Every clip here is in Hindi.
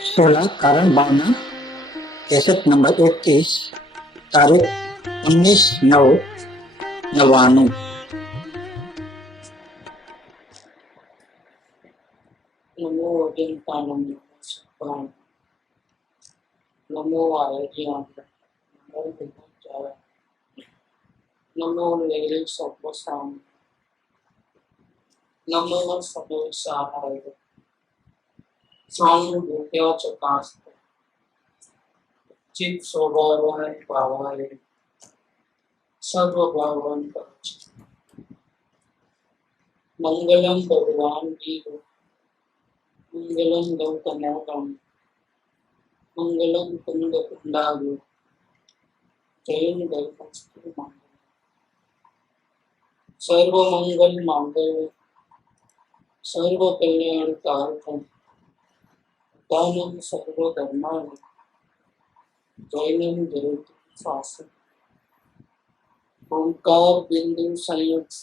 16 कारण भावना कैसेट नंबर 31 तारीख 19/9/99। नमो अजंतानम नमो सत्ताम नमो आयज्ञान नमो विद्याचार नमो लेले सर्वसाम नमो सर्वसाहाय स्वामी भूत्या चकास्त चित स्वभावाय भावाय सर्वभावन कवच मंगलम भगवान वीर मंगलम गौतमोदम मंगलम कुंद कुंडालु जयं गौतमस्तु मंगल सर्वमंगल मांगल्य सर्व कल्याण कारकम दानम सर्वधर्माण जैनम जयतु शासन ओंकार बिंदु संयुक्त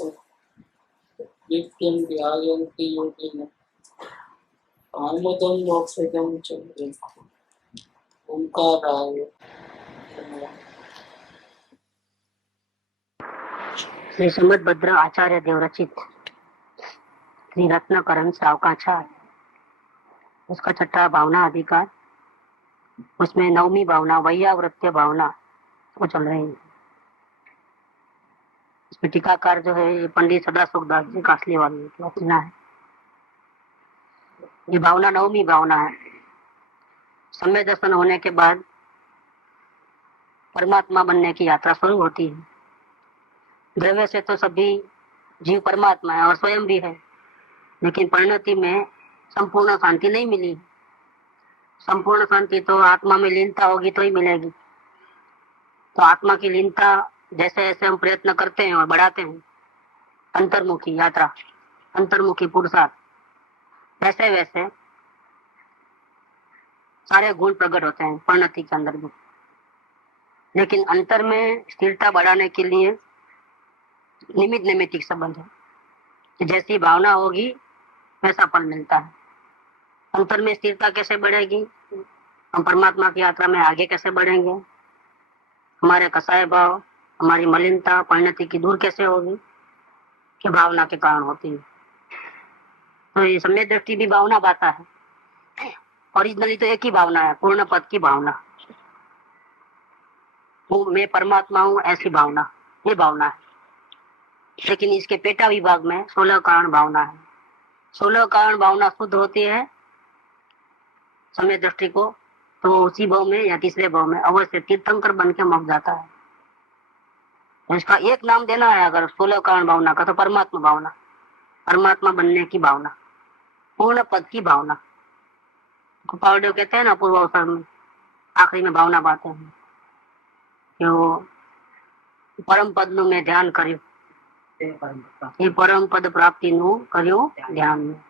नित्यं ध्यायन्ति योगिनः आमोदं मोक्षदं च ओंकाराय नमः। श्री संबतभद्र आचार्य देवरचित श्री रत्नकरण सावकाचार, उसका छठा भावना अधिकार, उसमें 9वीं भावना वैयावृत्य भावना वो चल रही है। इसमें टीकाकार जो है ये पंडित सदासुखदास जी कासली वाली रचना है। ये भावना 9वीं भावना है। सम्य दर्शन होने के बाद परमात्मा बनने की यात्रा शुरू होती है। द्रव्य से तो सभी जीव परमात्मा है और स्वयं भी है, लेकिन परिणति में संपूर्ण शांति नहीं मिली। संपूर्ण शांति तो आत्मा में लीनता होगी तो ही मिलेगी। तो आत्मा की लीनता जैसे जैसे हम प्रयत्न करते हैं और बढ़ाते हैं, अंतर्मुखी यात्रा, अंतर्मुखी पुरुषार्थ, वैसे वैसे सारे गुण प्रकट होते हैं परिणति के अंदर भी। लेकिन अंतर में स्थिरता बढ़ाने के लिए निमित्त नैमित्तिक संबंध है कि जैसी भावना होगी वैसा फल मिलता है। अंतर में स्थिरता कैसे बढ़ेगी, हम परमात्मा की यात्रा में आगे कैसे बढ़ेंगे, हमारे कसाय भाव, हमारी मलिनता परिणति की दूर कैसे होगी, कि भावना के कारण होती है। तो ये सम्य दृष्टि भी भावना बाता है। ओरिजिनली तो एक ही भावना है, पूर्ण पद की भावना, मैं परमात्मा हूँ ऐसी भावना, ये भावना है। लेकिन इसके पेटा विभाग में 16 कारण भावना है। 16 कारण भावना शुद्ध होती है समय दृष्टि को, तो उसी भाव में या तीसरे भाव में अवश्य तीर्थंकर बन के मर जाता है। तो इसका एक नाम देना है अगर 16 कारण भावना का, तो परमात्मा भावना, परमात्मा बनने की भावना, पूर्ण पद की भावना। पावड़े कहते हैं ना पूर्व अवसर में आखिरी में भावना बातें हैं कि वो परम पद नु में ध्यान કર્યું, ये परम पद प्राप्ति नु કર્યું ध्यान में,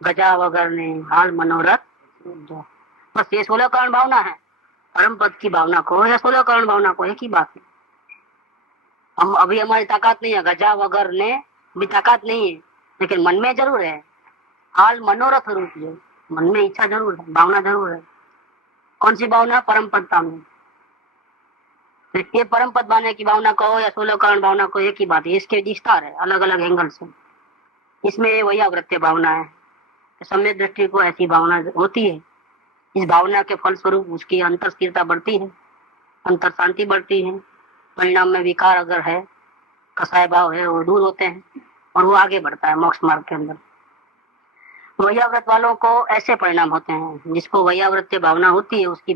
गजा वगर ने हाल मनोरथ। बस ये 16 कारण भावना है। परम पद की भावना को या 16 कारण भावना को एक ही बात है। हम अभी हमारी ताकत नहीं है, गजा वगर ने भी ताकत नहीं है, लेकिन मन में जरूर है। हाल मनोरथ रूप है, मन में इच्छा जरूर है, भावना जरूर है। कौन सी भावना? परम पदता में। ये परम पद पाने की भावना को या 16 कारण भावना को एक ही बात है। इसके विस्तार है अलग अलग एंगल से। इसमें वैयावृत्य भावना है, सम्यक दृष्टि को ऐसी भावना होती है। इस भावना के फलस्वरूप उसकी अंतर स्थिरता बढ़ती है, अंतर शांति बढ़ती है। परिणाम में विकार अगर है, कसाय भाव है, वो दूर होते हैं और वो आगे बढ़ता है मोक्ष मार्ग के अंदर। वैयाव्रत वालों को ऐसे परिणाम होते हैं। जिसको वैयावृत्य भावना होती है उसके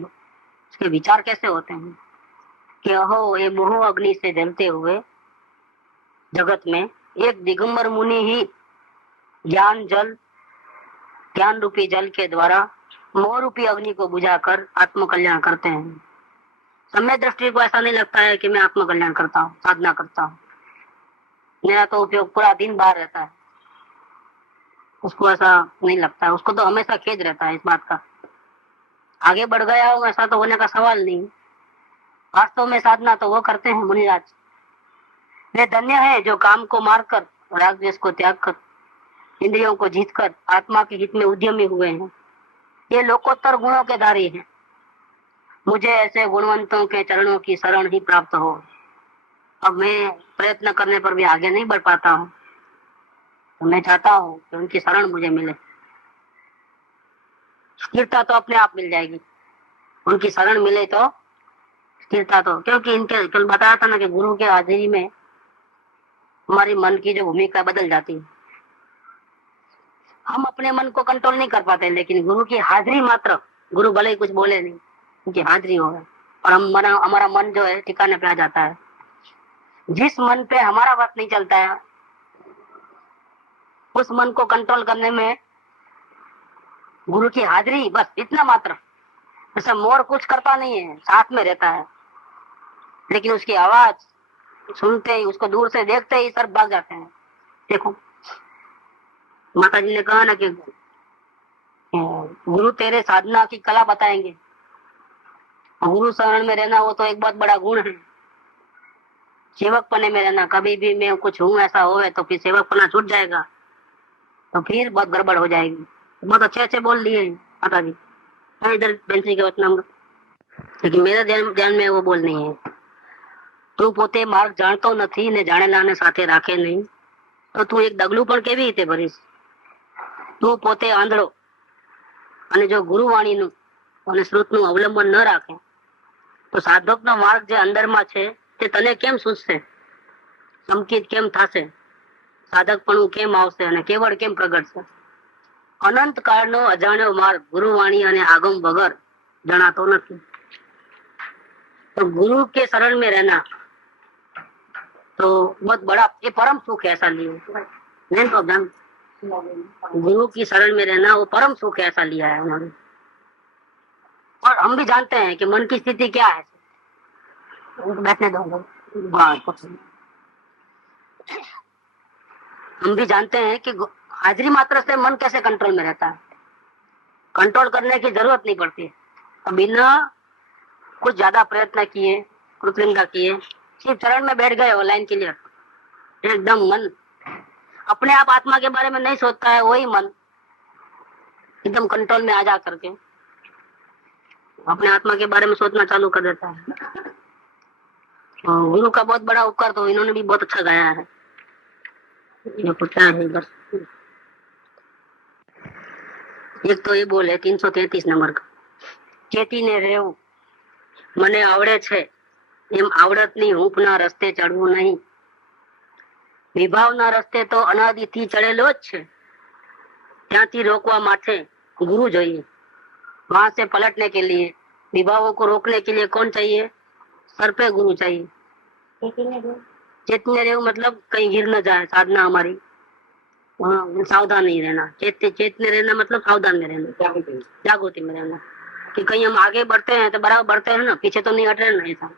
विचार कैसे होते हैं कि अहो ये मोह अग्नि से जलते हुए जगत में एक दिगंबर मुनि ही ज्ञान रूपी जल के द्वारा मोह रूपी अग्नि को बुझाकर आत्म कल्याण करते हैं। सम्यक दृष्टि को ऐसा नहीं लगता है कि मैं आत्म कल्याण करता हूँ, साधना करता हूँ, मेरा तो उपयोग पूरा दिन बाहर रहता है। उसको ऐसा नहीं लगता है। उसको तो हमेशा खेद रहता है इस बात का, आगे बढ़ गया हूँ ऐसा तो होने का सवाल नहीं। वास्तव में साधना तो वो करते हैं मुनिराज। वे धन्य है जो काम को मारकर, राग द्वेष को त्याग कर, इंद्रियों को जीतकर आत्मा के हित में उद्यमी हुए हैं। ये लोकोत्तर गुणों के धारी हैं। मुझे ऐसे गुणवंतों के चरणों की शरण ही प्राप्त हो। अब मैं प्रयत्न करने पर भी आगे नहीं बढ़ पाता हूँ, तो मैं चाहता हूँ कि उनकी शरण मुझे मिले। स्थिरता तो अपने आप मिल जाएगी, उनकी शरण मिले तो स्थिरता तो, क्योंकि इनके कल बताया था ना कि गुरु के हाजिरी में हमारी मन की जो भूमिका बदल जाती है। हम अपने मन को कंट्रोल नहीं कर पाते, लेकिन गुरु की हाजिरी मात्र, गुरु भले ही कुछ बोले नहीं, उनकी हाजिरी हो और हमारा मन जो है ठिकाने पे आ जाता है। जिस मन पे हमारा वश नहीं चलता है, उस मन को कंट्रोल करने में गुरु की हाजिरी, बस इतना मात्र। जैसे मोर कुछ करता नहीं है, साथ में रहता है, लेकिन उसकी आवाज सुनते ही, उसको दूर से देखते ही सब भाग जाते हैं। देखो माता जी ने कहा ना कि गुरु तेरे साधना की कला बताएंगे। गुरु शरण में रहना वो तो एक बहुत बड़ा गुण है। सेवक पने में रहना, कभी भी मैं कुछ हूँ ऐसा हो तो फिर सेवक पना छूट जाएगा, तो फिर बहुत गड़बड़ हो जाएगी। बहुत अच्छे अच्छे बोल दिए माता जी इधर बेंची के वचनामृत, लेकिन मेरे ध्यान में वो बोल नहीं है। તું પોતે માર્ગ જાણતો નથી ને જાણેલાને સાથે રાખે નહીં, તો તું એક ડગલું પણ કેવી રીતે ભરીશ? તું પોતે આંધળો અને જો ગુરુવાણીનું અને શ્રુતનું અવલંબન ન રાખે, તો સાધકનો માર્ગ જે અંદરમાં છે તે તને કેમ સૂઝશે? સંકિત કેમ થશે? સાધકપણું કેમ આવશે અને કેવળ કેમ પ્રગટશે? અનંત કાળનો અજાણ્યો માર્ગ ગુરુવાણી અને આગમ વગર જણાતો નથી। तो गुरु के शरण में रहना तो बहुत बड़ा, ये परम सुख है, ऐसा लिए नहीं तो धन। गुरु की शरण में रहना वो परम सुख है, ऐसा लिया है उन्होंने। और हम भी जानते हैं कि मन की स्थिति क्या है। बैठने दो, हम भी जानते हैं कि हाजिरी मात्र से मन कैसे कंट्रोल में रहता है। कंट्रोल करने की जरूरत नहीं पड़ती, तो बिना कुछ ज्यादा प्रयत्न किए, कृत्रिमता किए, सिर्फ चरण में बैठ गए हो, लाइन क्लियर, एकदम मन अपने आप आत्मा के बारे में नहीं सोचता है। वही मन एकदम कंट्रोल में आ जा करके अपने आत्मा के बारे में सोचना चालू कर देता है। और गुरु का बहुत बड़ा उपकार, तो इन्होंने भी बहुत अच्छा गाया है। ये पूछा है बस, एक तो ये बोल है 333 नंबर का, चेती ने रेव મને આવડે છે એમ આવડતની હૂંફના રસ્તે ચડવું નહીં। વિભાવના રસ્તે તો અનાદિથી ચડેલો જ છે, ત્યાંથી રોકવા માટે ગુરુ જોઈએ। वहां से पलटने के लिए, विभावों को रोकने के लिए कौन चाहिए? सर पे गुरु चाहिए। चेतने रेव मतलब कहीं गिर न जाए साधना हमारी, सावधान नहीं रहना। चेतने रहना मतलब सावधान में रहना, जागृति में रहना, कि कहीं हम आगे बढ़ते हैं तो बराबर बढ़ते हैं ना, पीछे तो नहीं हट रहे ना। ऐसा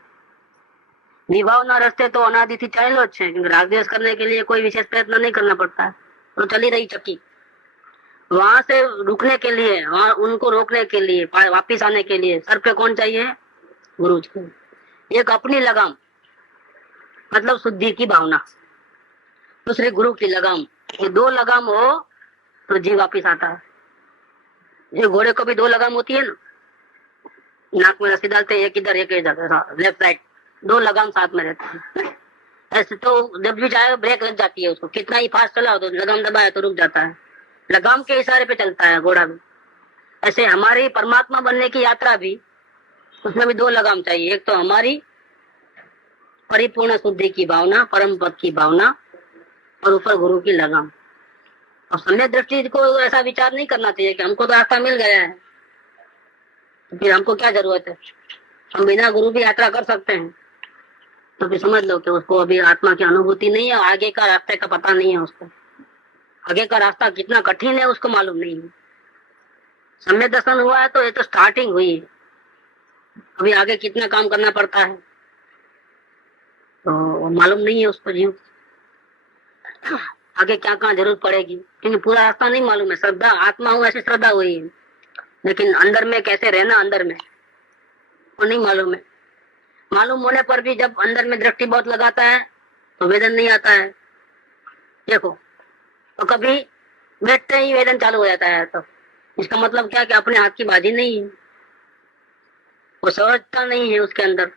विभावना रस्ते तो अनादि थी चलेलो ज छे, क्योंकि राग द्वेष करने के लिए कोई विशेष प्रयत्न नहीं करना पड़ता है, तो चली रही चक्की। वहां से रुकने के लिए, वहां उनको रोकने के लिए, वापिस आने के लिए सर पे कौन चाहिए? गुरु जी। एक अपनी लगाम मतलब शुद्धि की भावना, दूसरे गुरु की लगाम। ये दो लगाम हो तो जीव वापिस आता है। ये घोड़े को भी दो लगाम होती है ना, नाक में रस्सी डालते हैं, एक इधर एक इधर, लेफ्ट राइट, दो लगाम साथ में रहते हैं। ऐसे तो जब भी चाहे ब्रेक लग जाती है उसको, कितना ही फास्ट चलाओ तो लगाम दबाए तो रुक जाता है, लगाम के इशारे पे चलता है घोड़ा भी। ऐसे हमारी परमात्मा बनने की यात्रा भी, उसमें भी दो लगाम चाहिए। एक तो हमारी परिपूर्ण शुद्धि की भावना, परम पद की भावना, और ऊपर गुरु की लगाम। और सम्यक दृष्टि को ऐसा विचार नहीं करना चाहिए कि हमको तो रास्ता मिल गया है, तो फिर हमको क्या जरूरत है, हम बिना गुरु की यात्रा कर सकते हैं। तो फिर समझ लो कि उसको अभी आत्मा की अनुभूति नहीं है, आगे का रास्ते का पता नहीं है उसको, आगे का रास्ता कितना कठिन है उसको मालूम नहीं है। सम्यक दर्शन हुआ है तो ये तो स्टार्टिंग हुई है, अभी आगे कितना काम करना पड़ता है तो मालूम नहीं है उसको जीव, आगे क्या कहाँ जरूरत पड़ेगी, क्योंकि पूरा रास्ता नहीं मालूम है। श्रद्धा आत्मा हूँ ऐसी श्रद्धा हुई है, लेकिन अंदर में कैसे रहना अंदर में वो नहीं मालूम है। मालूम होने पर भी जब अंदर में दृष्टि बहुत लगाता है तो वेदन नहीं आता है। देखो तो कभी बैठते ही वेदन चालू हो जाता है, तो इसका मतलब क्या कि अपने हाथ की बाजी नहीं है, वो सहजता नहीं है उसके अंदर,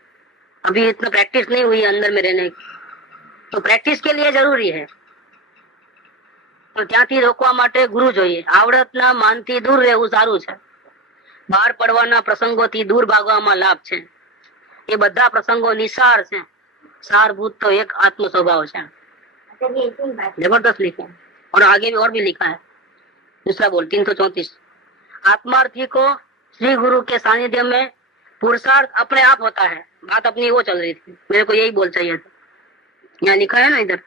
अभी इतना प्रैक्टिस नहीं हुई है अंदर में रहने की। तो प्रैक्टिस के लिए जरूरी है। તો ત્યાંથી રોકવા માટે ગુરુ જોઈએ। આવડતના માનથી દૂર રહેવું સારું છે। બહાર પડવાના પ્રસંગોથી દૂર ભાગવામાં લાભ છે। એ બધા પ્રસંગો નિસાર છે। सारभूत तो एक आत्म स्वभाव है। जबरदस्त लिखा है और आगे भी और भी लिखा है। दूसरा बोल 334 आत्मार्थी को श्री गुरु के सानिध्य में पुरुषार्थ अपने आप होता है। बात अपनी वो चल रही थी, मेरे को यही बोल चाहिए था। यहाँ लिखा है ना इधर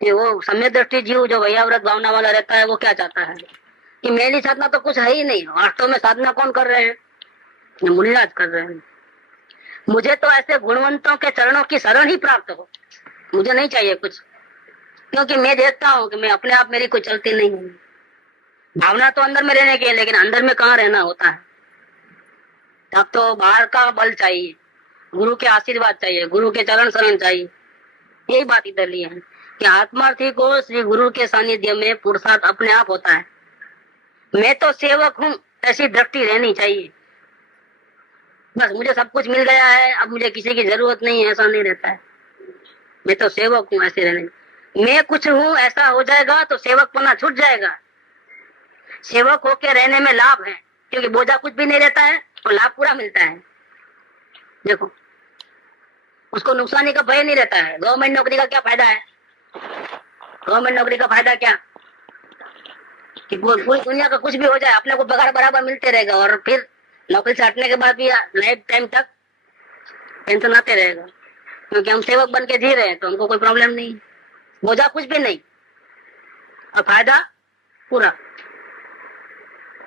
कि वो सम्यक दृष्टि जीव जो वैयाव्रत भावना वाला रहता है वो क्या चाहता है कि मेरी साधना तो कुछ है ही नहीं, वास्तव में साधना कौन कर रहे हैं? मुनिराज कर रहे हैं। मुझे तो ऐसे गुणवंतों के चरणों की शरण ही प्राप्त हो, मुझे नहीं चाहिए कुछ, क्योंकि मैं देखता हूँ कि मैं अपने आप मेरी कोई चलती नहीं है। भावना तो अंदर में रहने की, लेकिन अंदर में कहाँ रहना होता है। तब तो बाहर का बल चाहिए, गुरु के आशीर्वाद चाहिए, गुरु के चरण शरण चाहिए। यही बात इधर ली है कि आत्मार्थी को श्री गुरु के सानिध्य में पुरुषार्थ अपने आप होता है। मैं तो सेवक हूँ ऐसी दृष्टि रहनी चाहिए। बस मुझे सब कुछ मिल गया है, अब मुझे किसी की जरूरत नहीं है, ऐसा नहीं रहता है। मैं तो सेवक हूँ ऐसे रहने। मैं कुछ हूँ ऐसा हो जाएगा तो सेवकपना छूट जाएगा। सेवक होके रहने में लाभ है, क्योंकि बोझा कुछ भी नहीं रहता है और लाभ पूरा मिलता है। देखो उसको नुकसानी का भय नहीं रहता है। गवर्नमेंट नौकरी का क्या फायदा है? गवर्नमेंट नौकरी का फायदा क्या कि पूरी दुनिया का कुछ भी हो जाए अपने को पगार बराबर मिलते रहेगा, और फिर नौकरी से हटने के बाद भी लाइफ टाइम तक पेंशन आते रहेगा, क्योंकि हम सेवक बन के जी रहे हैं तो हमको कोई प्रॉब्लम नहीं, बोझा कुछ भी नहीं और फायदा पूरा।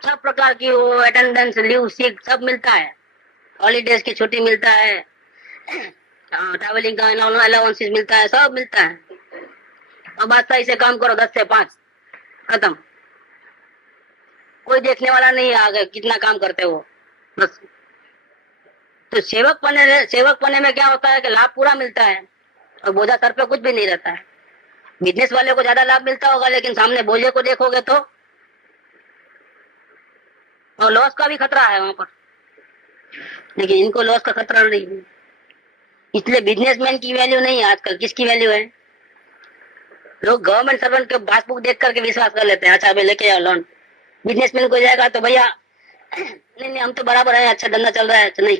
सब प्रकार की वो अटेंडेंस लीव सिक सब मिलता है, हॉलीडेज की छुट्टी मिलता है, ट्रैवलिंग का अलाउंसेस मिलता है, सब मिलता है। अब बादशाही से काम करो 10 से 5 खत्म, कोई देखने वाला नहीं है आगे कितना काम करते हो बस। तो सेवक पने में क्या होता है कि लाभ पूरा मिलता है और बोझा सर पे कुछ भी नहीं रहता है। बिजनेस वाले को ज्यादा लाभ मिलता होगा, लेकिन सामने बोझे को देखोगे तो और लॉस का भी खतरा है वहां पर, लेकिन इनको लॉस का खतरा नहीं है। इसलिए बिजनेसमैन की वैल्यू नहीं है आजकल। किसकी वैल्यू है? लोग गवर्नमेंट सर्वेंट के पासबुक देख करके विश्वास कर लेते हैं, अच्छा भाई लेके आओ लोन। बिजनेसमैन को जाएगा तो भैया नहीं हम तो बराबर है, अच्छा धंधा चल रहा है। अच्छा नहीं,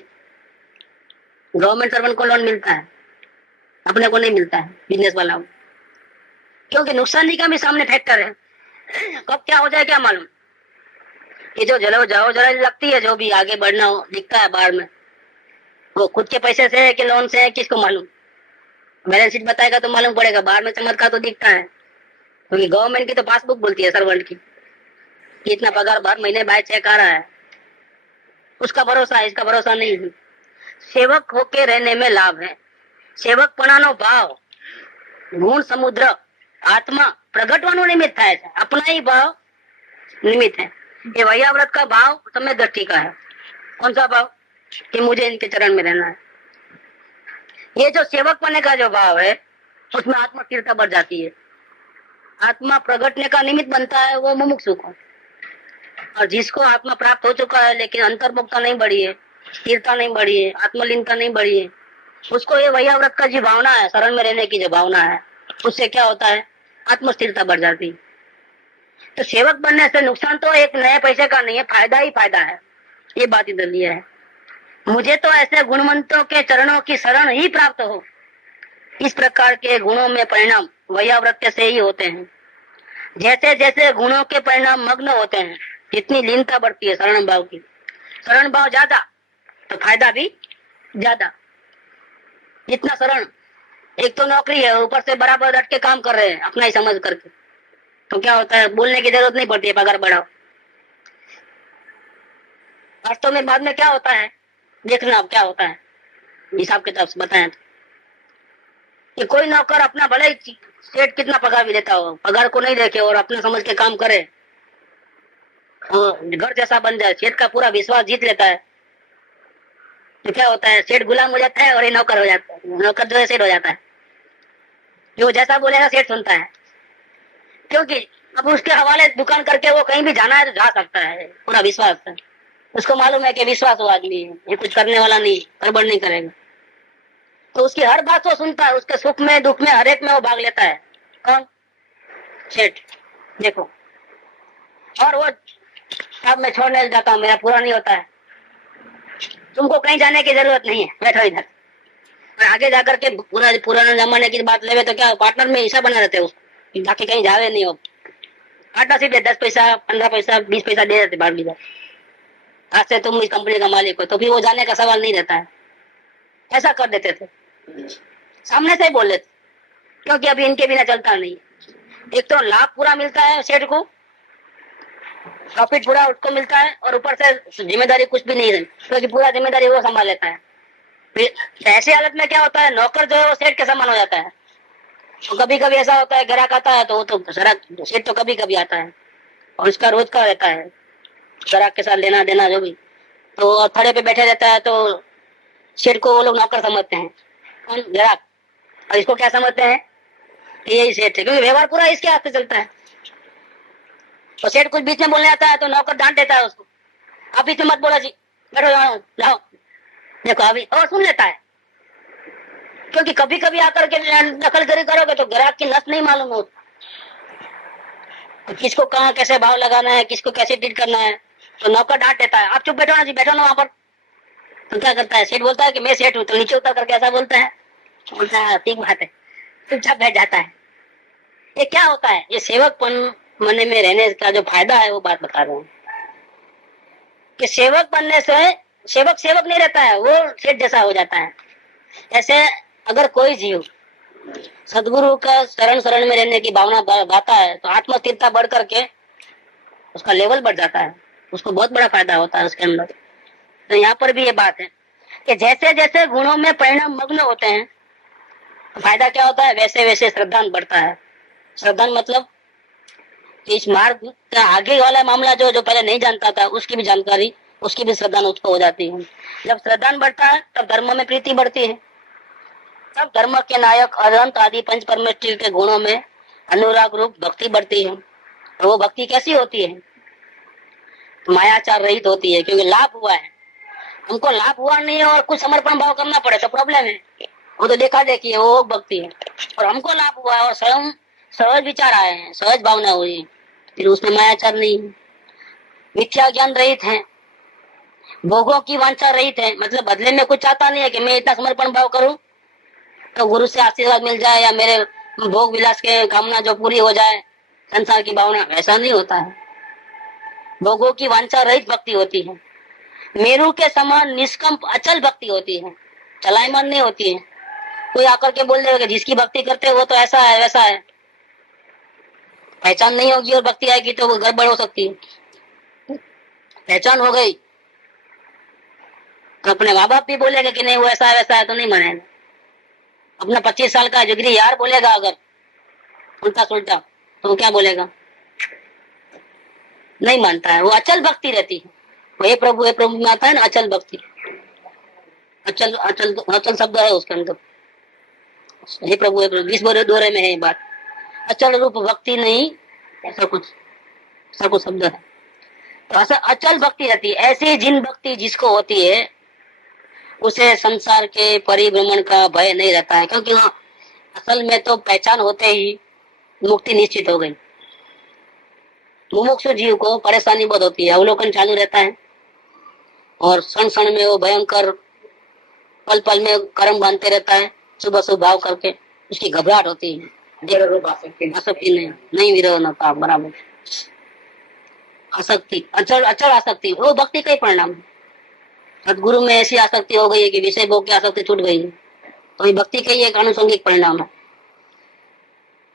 गवर्नमेंट सर्वेंट को लोन मिलता है, अपने को नहीं मिलता है बिजनेस वाला को, क्योंकि नुकसानी का भी सामने फैक्टर है। कब क्या हो जाए क्या मालूम। ये जो जाओ जरा लगती है, जो भी आगे बढ़ना हो दिखता है बाहर में, वो खुद के पैसे से है कि लोन से है किसको मालूम। बैलेंस शीट बताएगा तो मालूम पड़ेगा, बाहर में चमत्कार तो दिखता है, क्योंकि गवर्नमेंट की तो पासबुक बोलती है सर्वेंट की कि इतना पगार हर महीने बाय चेक आ रहा है। उसका भरोसा है, इसका भरोसा नहीं है। सेवक होके रहने में लाभ है। સેવકપણાનો ભાવ ગુણ સમુદ્ર આત્મા પ્રગટવાનું નિમિત્ત થાય છે, अपना ही भाव निमित्त है। ये वैयाव्रत का भाव समय दृष्टि का है। कौन सा भाव? कि मुझे इनके चरण में रहना है। ये जो सेवक पने का जो भाव है उसमें आत्मा स्थिरता बढ़ जाती है। आत्मा प्रगटने का निमित्त बनता है वो मुमुक्षु को, और जिसको आत्मा प्राप्त हो चुका है लेकिन अंतर्मुखता नहीं बढ़ी है, स्थिरता नहीं बढ़ी है, आत्मलीनता नहीं बढ़ी है, उसको ये वैयाव्रत का जो भावना है, शरण में रहने की जो भावना है, उससे क्या होता है? आत्मस्थिरता बढ़ जाती। तो सेवक बनने से नुकसान तो एक नए पैसे का नहीं है, फायदा ही फायदा है। ये बात इधर लिया है। मुझे तो ऐसे गुणवंतों के चरणों की शरण ही प्राप्त हो। इस प्रकार के गुणों में परिणाम वैयाव्रत से ही होते हैं। जैसे जैसे गुणों के परिणाम मग्न होते हैं, जितनी लीनता बढ़ती है शरण भाव की, शरण भाव ज्यादा तो फायदा भी ज्यादा। जितना शरण, एक तो नौकरी है, ऊपर से बराबर डट के काम कर रहे हैं अपना ही समझ करके, तो क्या होता है? बोलने की जरूरत नहीं पड़ती है, पगार बढ़ाओ। वास्तव में बाद में क्या होता है देखना, अब क्या होता है हिसाब किताब से बताएं तो, कि कोई नौकर अपना भले ही सेठ कितना पगार भी देता हो, पगार को नहीं देखे और अपना समझ के काम करे, घर जैसा बन जाए, सेठ का पूरा विश्वास जीत लेता है, तो क्या होता है? सेठ गुलाम हो जाता है और ये नौकर हो जाता है, नौकर जो है सेठ हो जाता है। जो जैसा बोलेगा सेठ सुनता है, क्योंकि अब उसके हवाले दुकान करके वो कहीं भी जाना है तो जा सकता है, पूरा विश्वास है उसको। मालूम है कि विश्वास वो आदमी है, ये कुछ करने वाला नहीं, गड़बड़ नहीं करेगा। तो उसकी हर बात वो सुनता है, उसके सुख में दुख में हर एक में वो भाग लेता है। कौन? सेठ। देखो, और वो अब मैं छोड़ने जाता हूँ, मेरा पूरा नहीं होता है, तुमको कहीं जाने की जरूरत नहीं है, बैठो इधर। और आगे जाकर के पूरा पुराना जमाने की बात लेवे तो क्या पार्टनर में हिस्सा बना रहते उसको, जाके कहीं जावे नहीं हो। पार्टनरशिप है, 10 पैसा 15 पैसा 20 पैसा दे देते बाहर भीतर, आज से तुम इस कंपनी का मालिक हो, तो फिर वो जाने का सवाल नहीं रहता है। ऐसा कर देते थे, सामने से ही बोल लेते, क्योंकि अभी इनके बिना चलता नहीं। एक तो लाभ पूरा मिलता है सेठ को, प्रॉफिट पूरा उसको मिलता है, और ऊपर से जिम्मेदारी कुछ भी नहीं है, क्योंकि पूरा जिम्मेदारी वो संभाल लेता है। फिर ऐसी हालत में क्या होता है, नौकर जो है वो सेठ के समान हो जाता है। तो कभी कभी ऐसा होता है, ग्राहक आता है तो वो तो सेठ तो कभी कभी आता है, और उसका रोज का रहता है ग्राहक के साथ लेना देना जो भी। तो थड़े पे बैठे रहता है, तो सेठ को वो लोग नौकर समझते हैं, कौन? ग्राहक। और इसको क्या समझते हैं कि यही सेठ है, क्योंकि व्यवहार पूरा इसके हाथ से चलता है। तो सेठ कुछ बीच में बोलने आता है तो नौकर डांट देता है उसको, आप बीच में मत बोला जी, बैठो जाओ। देखो अभी और सुन लेता है, क्योंकि कभी कभी आकर के दखलगिरी करोगे तो ग्राहक की नस नहीं मालूम हो, तो किसको कहाँ कैसे भाव लगाना है, किसको कैसे डील करना है। तो नौकर डांट देता है, आप चुप बैठो ना जी, बैठो ना वहां पर। तो क्या करता है, सेठ बोलता है कि मैं सेठ हूँ, तो नीचे उतर करके ऐसा बोलता है, बोलता है ठीक बात है, चुपचाप बैठ जाता है। ये क्या होता है, ये सेवकपन मन में रहने का जो फायदा है वो बात बता रहे हैं, कि सेवक बनने से सेवक सेवक नहीं रहता है, वो सेठ जैसा हो जाता है। ऐसे अगर कोई जीव सदगुरु का शरण में रहने की भावना गाता है तो आत्म स्थिरता बढ़ करके उसका लेवल बढ़ जाता है, उसको बहुत बड़ा फायदा होता है उसके अंदर। तो यहाँ पर भी ये बात है कि जैसे जैसे गुणों में परिणाम मग्न होते हैं, फायदा क्या होता है, वैसे वैसे श्रद्धान बढ़ता है। श्रद्धान मतलब इस मार्ग का आगे वाला मामला जो जो पहले नहीं जानता था, उसकी भी जानकारी, उसकी भी श्रद्धान उसको हो जाती है। जब श्रद्धान बढ़ता है तब धर्म में प्रीति बढ़ती है, तब धर्म के नायक अनंत आदि पंच परमेष्ठि के गुणों में अनुराग रूप भक्ति बढ़ती है। और वो भक्ति कैसी होती है, मायाचार रहित होती है, क्योंकि लाभ हुआ है, हमको लाभ हुआ नहीं है और कुछ समर्पण भाव करना पड़े तो प्रॉब्लम है, वो तो देखा देखी है, वो भक्ति है। और हमको लाभ हुआ है और स्वयं सहज विचार आए हैं, सहज भावना हुई, फिर उसमें मायाचार नहीं है। मिथ्या ज्ञान रहित है, भोगों की वांछा रहित है, मतलब बदले में कुछ चाहता नहीं है कि मैं इतना समर्पण भाव करूं तो गुरु से आशीर्वाद मिल जाए या मेरे भोग विलास के कामना जो पूरी हो जाए, संसार की भावना, ऐसा नहीं होता है। भोगों की वांछा रहित भक्ति होती है, मेरू के समान निष्कंप अचल भक्ति होती है, चलायमान नहीं होती है। कोई आकर के बोल देगा जिसकी भक्ति करते वो तो ऐसा है वैसा है, पहचान नहीं होगी और भक्ति आएगी तो वो गड़बड़ हो सकती है। पहचान हो गई तो अपने माँ बाप भी बोलेगा कि नहीं वो ऐसा है वैसा है, तो नहीं मानेगा। अपना 25 साल का जिगरी यार बोलेगा अगर उल्टा सुल्टा, तो वो क्या बोलेगा, नहीं मानता है। वो अचल भक्ति रहती है, वो हे प्रभु में आता है ना अचल भक्ति, अचल अचल अचल शब्द है उसके अंदर, हे प्रभु 20 दोरे में है ये बात, अचल रूप भक्ति नहीं, ऐसा कुछ शब्द है। तो ऐसा अचल भक्ति रहती है। ऐसी जिन भक्ति जिसको होती है उसे संसार के परिभ्रमण का भय नहीं रहता है, क्योंकि वहाँ असल में तो पहचान होते ही मुक्ति निश्चित हो गई। मुमुक्षु जीव को परेशानी बहुत होती है, अवलोकन चालू रहता है और क्षण क्षण में वो भयंकर पल पल में कर्म बांधते रहता है, सुबह सुबह भाव करके उसकी घबराहट होती है। आसक्ति नहीं विरोध होता, बराबर आसक्ति, अचल आसक्ति, वो भक्ति का ही परिणाम है। सदगुरु में ऐसी आसक्ति हो गई है कि विषय भोग की आसक्ति छूट गई है, तो ये भक्ति का ही एक आनुषंगिक परिणाम है।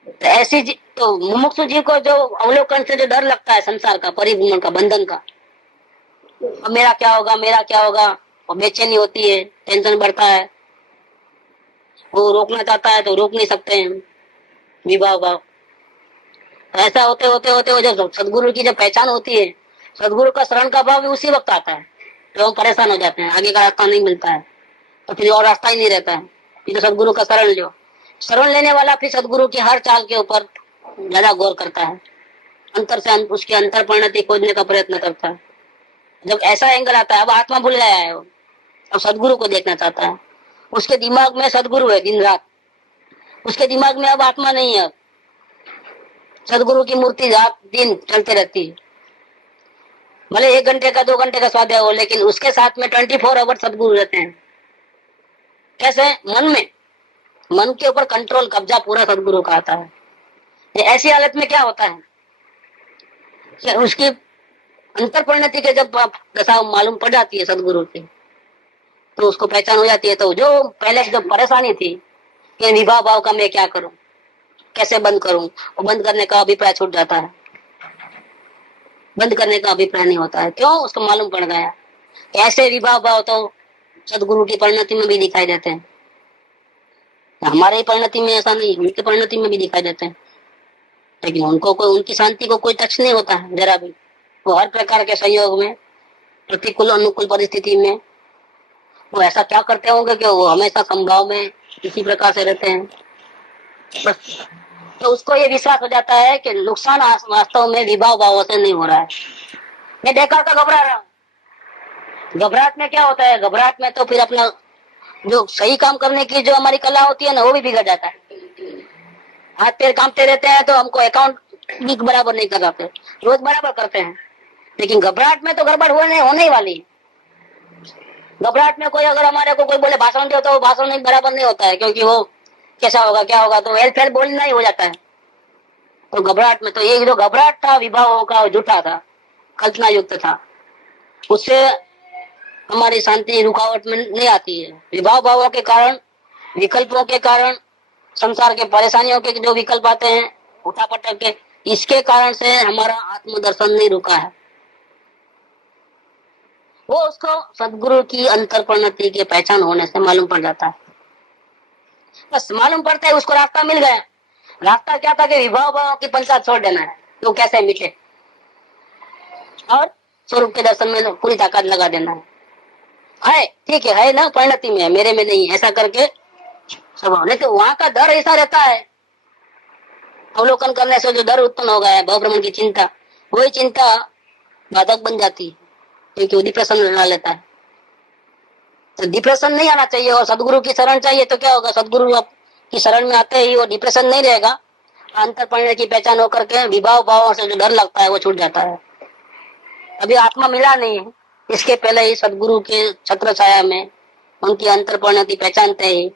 तो ऐसी तो मुमुक्षु जीव को जो अवलोकन से जो डर लगता है संसार का, परिभ्रमण का, बंधन का, अब मेरा क्या होगा मेरा क्या होगा, और बेचैनी होती है, टेंशन बढ़ता है, वो रोकना चाहता है तो रोक नहीं सकते हैं, विभाव भाव। ऐसा होते होते होते हो जब सदगुरु की जब पहचान होती है, सदगुरु का शरण का भाव भी उसी वक्त आता है, तो हम परेशान हो जाते हैं, आगे का रास्ता नहीं मिलता है, तो फिर और रास्ता ही नहीं रहता है। फिर तो सदगुरु का शरण लो, शरण लेने वाला फिर सदगुरु की हर चाल के ऊपर ज्यादा गौर करता है, अंतर से उसकी अंतर परिणति खोजने का प्रयत्न करता है। जब ऐसा एंगल आता है, अब आत्मा भूल गया है वो, अब सदगुरु को देखना चाहता है। उसके दिमाग में सदगुरु है दिन रात, उसके दिमाग में अब आत्मा नहीं है। अब सदगुरु की मूर्ति रात दिन चलते रहती है, भले 1 घंटे का 2 घंटे का स्वाध्याय हो, लेकिन उसके साथ में 24 आवर सदगुरु रहते हैं। कैसे? मन में, मन के ऊपर कंट्रोल, कब्जा पूरा सदगुरु का आता है। ऐसी हालत में क्या होता है कि उसकी अंतर परिणति के जब दशा मालूम पड़ जाती है सदगुरु की, तो उसको पहचान हो जाती है। तो जो पहले जो परेशानी थी कि विवाह भाव का मैं क्या करूं, कैसे बंद करूं, वो बंद करने का अभिप्राय छूट जाता है। बंद करने का अभिप्राय नहीं होता है। क्यों? उसको मालूम पड़ गया ऐसे विवाह भाव तो सदगुरु की परिणति में भी दिखाई देते हैं। हमारे परिणति में ऐसा नहीं, उनकी परिणति में भी दिखाई देते हैं, लेकिन उनको कोई, उनकी शांति को कोई टच नहीं होता है जरा भी। वो हर प्रकार के संयोग में, प्रतिकूल अनुकूल परिस्थिति में वो ऐसा क्या करते होंगे कि वो हमेशा संभाव में इसी प्रकार से रहते हैं। बस तो उसको ये विश्वास हो जाता है कि नुकसान वास्तव में विभाव भावों से नहीं हो रहा है। मैं देखा तो घबरा रहा हूँ। घबराहट में क्या होता है? घबराहट में तो फिर अपना जो सही काम करने की जो हमारी कला होती है ना, वो भी बिगड़ जाता है। हाथ पैर कांपते रहते हैं तो हमको अकाउंट भी बराबर नहीं कर पाते, रोज बराबर करते हैं, लेकिन घबराहट में तो गड़बड़ होने ही वाली है। घबराहट में कोई अगर हमारे को कोई बोले भाषण दो, तो वो भाषण नहीं बराबर नहीं होता है, क्योंकि वो कैसा होगा क्या होगा, तो हेल फेल बोलना ही हो जाता है। तो घबराहट में तो ये जो घबराहट था विभावों का, झूठा था, कल्पना युक्त था, उससे हमारी शांति रुकावट में नहीं आती है। विभाव भावों के कारण, विकल्पों के कारण, संसार के परेशानियों के जो विकल्प आते हैं उठापटक के, इसके कारण से हमारा आत्मदर्शन नहीं रुका है। वो उसको सदगुरु की अंतर परिणति के पहचान होने से मालूम पड़ जाता है। बस मालूम पड़ता है, उसको रास्ता मिल गया। रास्ता क्या था कि विभाव भाव की पंचायत छोड़ देना है, तो कैसे मिटे, और स्वरूप के दर्शन में पूरी ताकत लगा देना है ठीक है ना, परिणति में है, मेरे में नहीं, ऐसा करके स्वभाव। लेकिन वहां का डर ऐसा रहता है, अवलोकन करने से जो डर उत्पन्न हो गया है, भवभ्रमण की चिंता, वही चिंता बाधक बन जाती है, क्योंकि वो डिप्रेशन ला लेता है। तो डिप्रेशन नहीं आना चाहिए और सदगुरु की शरण चाहिए। तो क्या होगा? सदगुरु की शरण में आते ही वो डिप्रेशन नहीं रहेगा, अंतर परिणति की पहचान होकर के विभाव भावों से जो डर लगता है वो छूट जाता है। अभी आत्मा मिला नहीं है, इसके पहले ही सदगुरु के छत्र छाया में उनकी अंतर परिणति पहचानते ही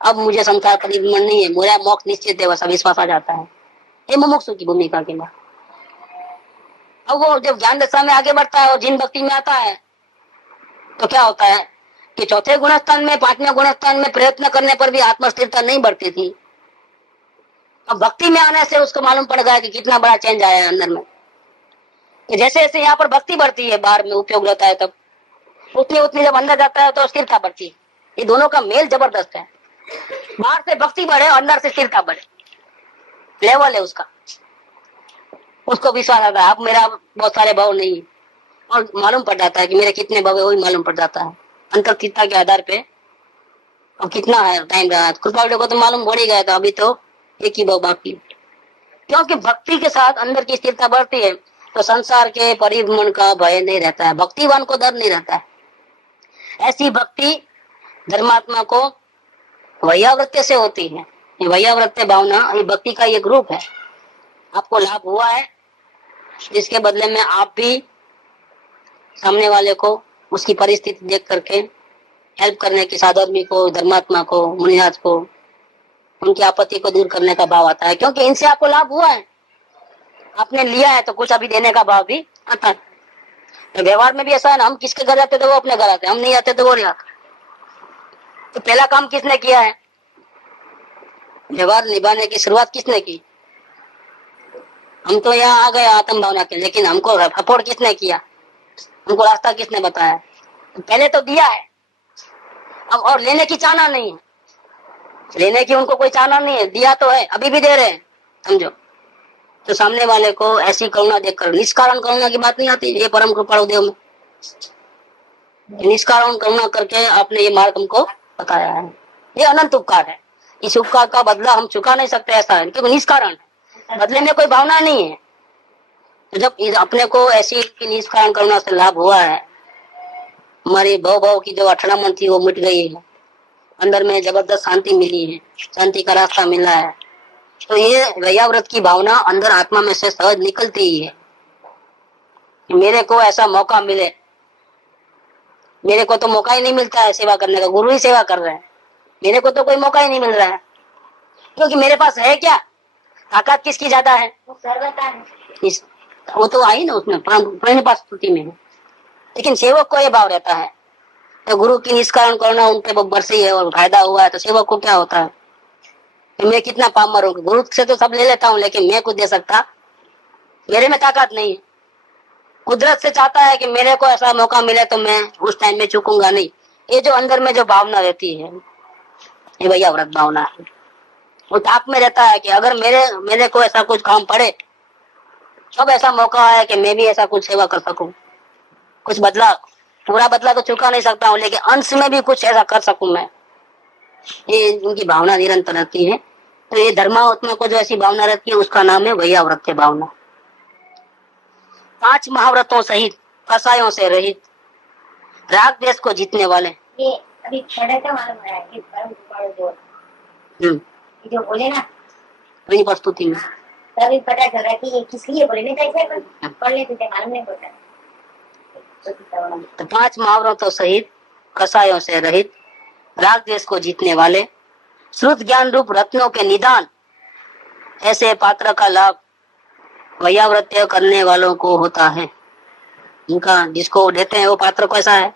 अब मुझे संसार परिभ्रमण नहीं है, मेरा मोक्ष निश्चित है, वैसा विश्वास आ जाता है। ये मुमुक्षु की भूमिका के लिए। अब वो जब ज्ञान दशा में आगे बढ़ता है और जिन भक्ति में आता है, तो क्या होता है कि चौथे गुणस्थान में, 5वें गुणस्थान में प्रयत्न करने पर भी आत्मस्थिरता नहीं बढ़ती थी। अब भक्ति में आने से उसको मालूम पड़ गया कि कितना बड़ा चेंज आया है अंदर में। कि जैसे जैसे यहाँ पर भक्ति बढ़ती है, बाहर में उपयोग रहता है, तब उतनी उतनी जब अंदर जाता है तो स्थिरता बढ़ती है। ये दोनों का मेल जबरदस्त है। बाहर से भक्ति बढ़े, अंदर से स्थिरता बढ़े, लेवल है उसका। उसको विश्वास आता है अब मेरा बहुत सारे भाव नहीं है, और मालूम पड़ जाता है कि मेरे कितने भाव है, वही मालूम पड़ जाता है अंतर्चित्ता के आधार पे। अब कितना है टाइम रहा, कृपा को तो मालूम पड़ ही गया था, अभी तो एक ही भाव बाकी। क्योंकि भक्ति के साथ अंदर की स्थिरता बढ़ती है तो संसार के परिभ्रमण का भय नहीं रहता है, भक्तिवान को डर नहीं रहता है। ऐसी भक्ति धर्मात्मा को वैयावृत्ति से होती है। ये वैयावृत्ति भावना ये भक्ति का एक रूप है। आपको लाभ हुआ है, जिसके बदले में आप भी सामने वाले को उसकी परिस्थिति देख करके हेल्प करने की, साधर्मी को, धर्मात्मा को, मुनिराज को, उनकी आपत्ति को दूर करने का भाव आता है। क्योंकि इनसे आपको लाभ हुआ है, आपने लिया है, तो कुछ अभी देने का भाव भी आता है। तो व्यवहार में भी ऐसा है ना, हम किसके घर जाते तो वो अपने घर आते, हम नहीं आते तो वो नहीं आते। तो पहला काम किसने किया है? व्यवहार निभाने की शुरुआत किसने की? हम तो यहाँ आ गए आत्म भावना के, लेकिन हमको सपोर्ट किसने किया? हमको रास्ता किसने बताया? तो पहले तो दिया है, अब और लेने की चाहना नहीं है। लेने की उनको कोई चाहना नहीं है, दिया तो है, अभी भी दे रहे हैं, समझो। तो सामने वाले को ऐसी करुणा देखकर, निष्कारण करुणा की बात नहीं आती ये परम कृपाणु देव में, निष्कारण करुणा करके आपने ये मार्ग हमको बताया है। ये अनंत उपकार है, इस उपकार का बदला हम चुका नहीं सकते, ऐसा है, क्योंकि निष्कारण है, बदले में कोई भावना नहीं है। तो जब अपने को ऐसी निष्कारण करुणा से लाभ हुआ है, हमारी भव भव की जो अठड़ामन थी वो मिट गई है, अंदर में जबरदस्त शांति मिली है, शांति का रास्ता मिला है, तो ये वैयाव्रत की भावना अंदर आत्मा में से सहज निकलती ही है। मेरे को ऐसा मौका मिले, मेरे को तो मौका ही नहीं मिलता है सेवा करने का, गुरु ही सेवा कर रहे हैं, मेरे को तो कोई मौका ही नहीं मिल रहा है, क्योंकि मेरे पास है क्या, ताकत किसकी ज्यादा है, वो तो आई ना उसमें प्रणिपात स्तुति में है। लेकिन सेवक को ये भाव रहता है तो गुरु की निष्कारण करना उन पे बरसी है और फायदा हुआ है, तो सेवक को क्या होता है कि मैं कितना पामर हूँ, गुरु से तो सब ले लेता हूँ लेकिन मैं कुछ दे सकता, मेरे में ताकत नहीं है। कुदरत से चाहता है कि मेरे को ऐसा मौका मिले तो मैं उस टाइम में चूकूंगा नहीं। ये जो अंदर में जो भावना रहती है ये वैयाव्रत भावना है। वो ताप में रहता है कि अगर मेरे को ऐसा कुछ काम पड़े, सब ऐसा मौका है कि मैं भी ऐसा कुछ सेवा कर सकूं, कुछ बदला, पूरा बदला तो चुका नहीं सकता हूँ लेकिन अंश में भी कुछ ऐसा कर सकूं मैं, ये उनकी भावना निरंतर रहती है। तो ये धर्मात्मा को जो ऐसी भावना रहती है उसका नाम है वैयाव्रत की भावना। 5 महाव्रतों सहित, कसायों से रहित, राग द्वेष को जीतने वाले। ये अभी पढ़ा था मालूम है कि परम कृपालु जो बोले ना वही प्रस्तुति में तभी पता चल रहा है कि ये किस लिए बोले, नहीं तो ऐसे पढ़ लेते थे, मालूम नहीं पड़ता। तो 5 महाव्रतों सहित, कसायों से रहित, राग द्वेष को जीतने वाले, श्रुत ज्ञान रूप रत्नों के निदान, ऐसे पात्र का लाभ वैयाव्रत्य करने वालों को होता है। उनका जिसको देते हैं वो पात्र कैसा है,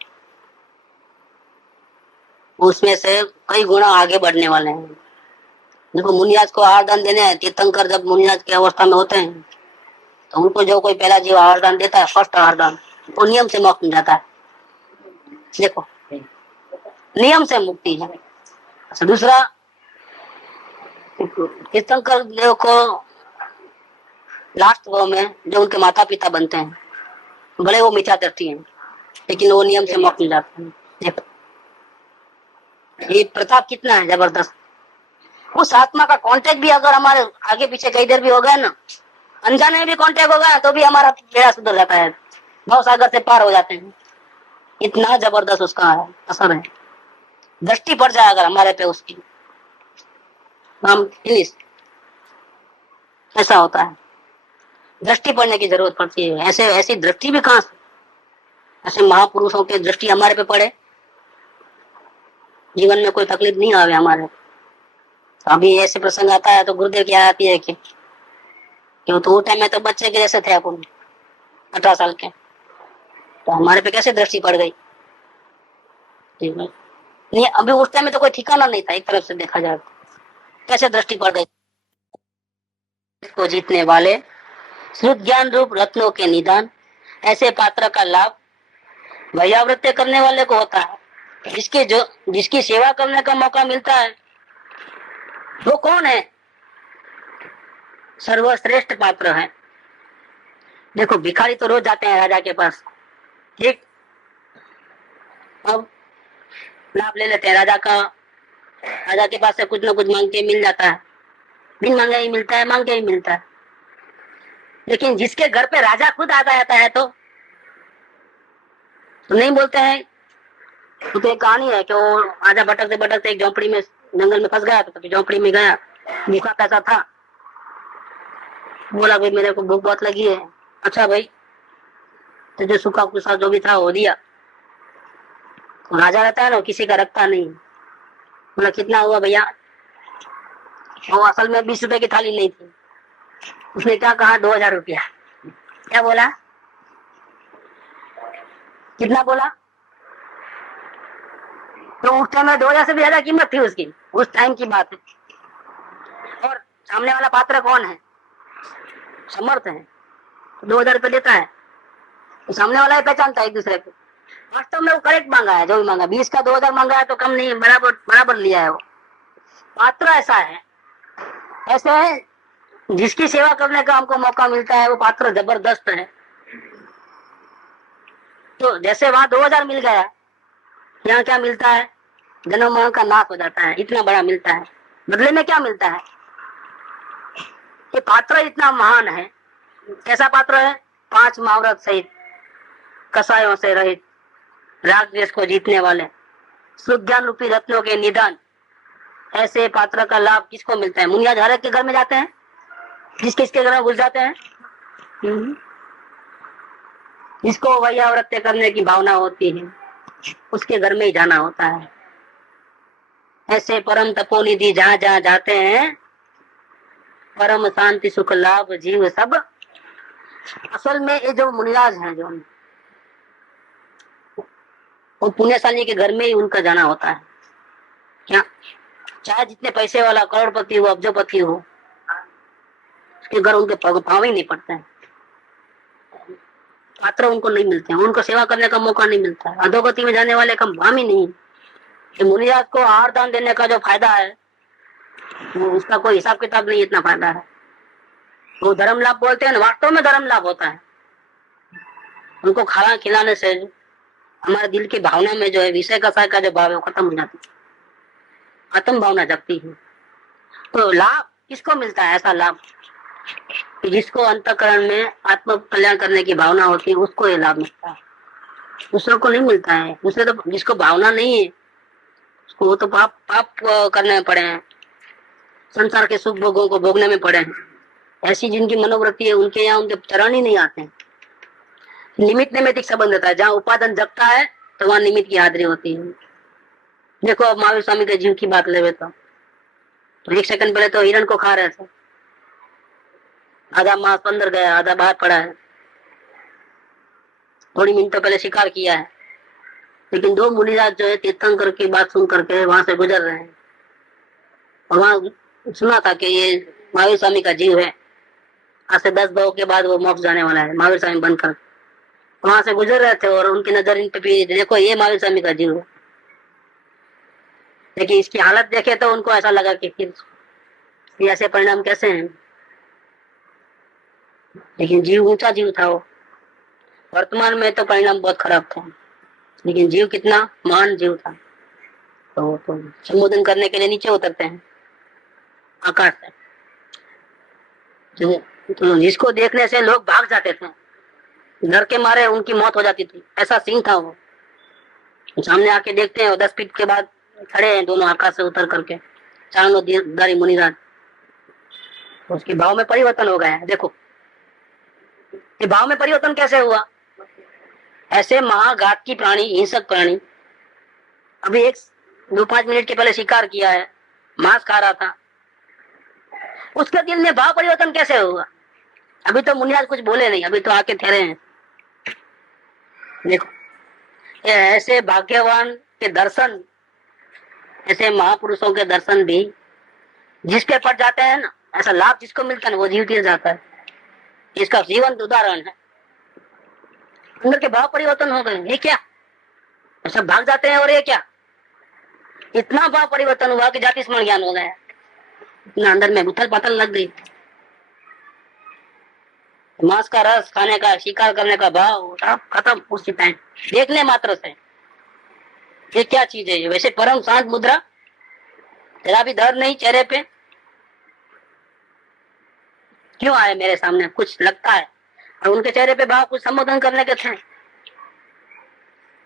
उसमें से कई गुना आगे बढ़ने वाले हैं। देखो मुनिराज को आहार दान देने हैं, तीर्थंकर जब मुनिराज की अवस्था में होते हैं तो उनको जो कोई पहला जीव आहार दान देता है, फर्स्ट आहार दान, वो नियम से मुक्त मिल जाता है। देखो नियम से मुक्ति है। अच्छा दूसरा, तीर्थंकर देव को लास्ट वो में जो उनके माता पिता बनते हैं, बड़े वो मिथ्या दृष्टि हैं लेकिन वो नियम से मुक्त मिल जाते हैं। देखो ये प्रताप कितना है जबरदस्त। उस आत्मा का कांटेक्ट भी अगर हमारे आगे पीछे कई देर भी हो गया ना, अनजाने भी कांटेक्ट हो गया तो भी हमारा बेड़ा सुधर जाता है, भव सागर से पार हो जाते हैं। इतना जबरदस्त उसका है असर है। दृष्टि पड़ जाए अगर हमारे पे उसकी, हम ऐसा होता है, दृष्टि पड़ने की जरूरत पड़ती है। ऐसे ऐसी दृष्टि भी कहां से, ऐसे महापुरुषों की दृष्टि हमारे पे पड़े, जीवन में कोई तकलीफ नहीं आवे हमारे। तो अभी ऐसे प्रसंग आता है तो गुरुदेव क्या आती है कि क्यों, तो वो टाइम में तो बच्चे के जैसे थे अपन, 18 साल के, तो हमारे पे कैसे दृष्टि पड़ गई। नहीं अभी उस टाइम में तो कोई ठिकाना नहीं था, एक तरफ से देखा जाए कैसे दृष्टि पड़ गई। को जीतने वाले, श्रुत ज्ञान रूप रत्नों के निदान, ऐसे पात्र का लाभ वैयाव्रत्य करने वाले को होता है। जिसकी सेवा करने का मौका मिलता है वो कौन है, सर्वश्रेष्ठ पात्र है। देखो भिखारी तो रोज जाते हैं राजा के पास, ठीक, अब लाभ ले लेते हैं राजा का, राजा के पास से कुछ ना कुछ मांग के मिल जाता है, बिन मांगे ही मिलता है, मांग के ही मिलता है। लेकिन जिसके घर पे राजा खुद आता जाता है तो नहीं बोलते हैं। तो एक कहानी है कि वो राजा भटकते भटकते एक झोपड़ी में, जंगल में फंस गया, तो झोपड़ी में गया, भूखा पैसा था, बोला भाई मेरे को भूख बहुत लगी है। अच्छा भाई, तो जो सूखा कुसा जो भी था वो दिया। तो राजा रहता है ना, किसी का रखता नहीं। बोला कितना हुआ भैया, वो असल में 20 रुपए की थाली नहीं थी, उसने क्या कहा 2000 रुपया। क्या बोला, कितना बोला, तो उस टाइम में 2000 से भी ज्यादा कीमत थी उसकी, उस टाइम की बात है। और सामने वाला पात्र कौन है, समर्थ है, 2000 रुपये देता है, तो सामने वाला ही पहचानता है एक दूसरे को। वास्तव में वो करेक्ट मांगा है, जो भी मांगा, 20 का 2000 मांगा है तो कम नहीं, बराबर लिया है वो। पात्र ऐसा है, ऐसे जिसकी सेवा करने का हमको मौका मिलता है वो पात्र जबरदस्त है। तो जैसे वहां 2000 मिल गया, यहाँ क्या मिलता है, जन्म मरण का नाश हो जाता है, इतना बड़ा मिलता है। बदले में क्या मिलता है, ये पात्र इतना महान है। कैसा पात्र है, 5 महाव्रत सहित, कसायों से रहित, राग द्वेष को जीतने वाले, शुद्ध ज्ञान रूपी रत्नों के निदान, ऐसे पात्र का लाभ किसको मिलता है? मुनियाज हर एक के घर में जाते हैं, किस किस के घर में घुस जाते हैं? जिसको वैयावृत्य करने की भावना होती है उसके घर में ही जाना होता है। ऐसे परम तपोनिधि जहाँ जहाँ जाते हैं, परम शांति सुख लाभ जीव सब। असल में ये जो मुनिराज हैं, जो वो पुण्यशाली के घर में ही उनका जाना होता है। क्या चाहे जितने पैसे वाला करोड़पति हो, अब्जोपति हो, उसके घर उनके पाँव ही नहीं पड़ते हैं, पात्र उनको नहीं मिलते हैं, उनको सेवा करने का मौका नहीं मिलता है। अधोगति में जाने वाले का काम ही नहीं है। मुनिराज को आहार दान देने का जो फायदा है, वो उसका कोई हिसाब किताब नहीं, इतना फायदा है। वो धर्म लाभ बोलते हैं, वास्तव में धर्म लाभ होता है। उनको खाना खिलाने से हमारे दिल की भावना में जो है विषय कसाय का जो भाव है वो खत्म हो जाती है, आत्म भावना जगती है। तो लाभ किसको मिलता है? ऐसा लाभ जिसको अंतःकरण में आत्म कल्याण करने की भावना होती है, उसको ये लाभ मिलता है, दूसरों को नहीं मिलता है। दूसरे तो जिसको भावना नहीं है उसको, वो तो पाप करने में पड़े हैं, संसार के सुख भोगों को भोगने में पड़े हैं। ऐसी जिनकी मनोवृत्ति है उनके यहाँ उनके चरण ही नहीं आते हैं। निमित्त नैमित्तिक संबंध होता है, जहाँ उपादान जगता है तो वहां निमित्त की हाजिरी होती है। देखो अब महावीर स्वामी के जीव की बात ले तो एक सेकंड पहले तो हिरण को खा रहे थे, आधा मांस अंदर गया, आधा बाहर पड़ा है। थोड़ी मिनटों पहले शिकार किया है, लेकिन 2 मुनिराज जो है तीर्थंकर की बात सुन करके वहां से गुजर रहे हैं, और वहां सुना था कि ये महावीर स्वामी का जीव है, आज से 10 भाव के बाद वो मोक्ष जाने वाला है, महावीर स्वामी बनकर। वहां से गुजर रहे थे और उनकी नजर इन पे भी, देखो ये महावीर स्वामी का जीव है। लेकिन इसकी हालत देखे तो उनको ऐसा लगा कि फिर ऐसे परिणाम कैसे हैं। लेकिन जीव ऊंचा जीव था वो। वर्तमान में तो परिणाम बहुत खराब था, लेकिन जीव कितना महान जीव था। तो संबोधन करने के लिए नीचे उतरते हैं आकाश से, तो जिसको देखने से लोग भाग जाते थे, डर के मारे उनकी मौत हो जाती थी। ऐसा सीन था वो। सामने आके देखते हैं और 10 फीट के बाद खड़े हैं दोनों आकाश से उतर करके, चारों दारी मुनिराज। तो उसके भाव में परिवर्तन हो गया है। देखो ये भाव में परिवर्तन कैसे हुआ? ऐसे महाघातकी प्राणी, हिंसक प्राणी, अभी 1-2-5 मिनट के पहले शिकार किया है, मांस खा रहा था, उसके दिल में भाव परिवर्तन कैसे हुआ? अभी तो मुनिराज कुछ बोले नहीं, अभी तो आके ठहरे हैं। देखो ये ऐसे भाग्यवान के दर्शन, ऐसे महापुरुषों के दर्शन भी जिसके पड़ जाते हैं ना, ऐसा लाभ जिसको मिलता है वो जीव तीर जाता है। इसका जीवंत उदाहरण है। अंदर के भाव परिवर्तन हो गए। ये क्या? सब भाग जाते हैं और ये क्या? इतना भाव परिवर्तन हुआ कि जाति स्मरण ज्ञान हो गया, इतना अंदर में उथल पाथल लग गई। मांस का रस खाने का, शिकार करने का भाव सब खत्म उसी टाइम, देखने मात्र से। ये क्या चीज है? वैसे परम शांत मुद्रा, जरा भी डर नहीं चेहरे पे। क्यों आए मेरे सामने? कुछ लगता है, और उनके चेहरे पे भाव कुछ संबोधन करने के थे।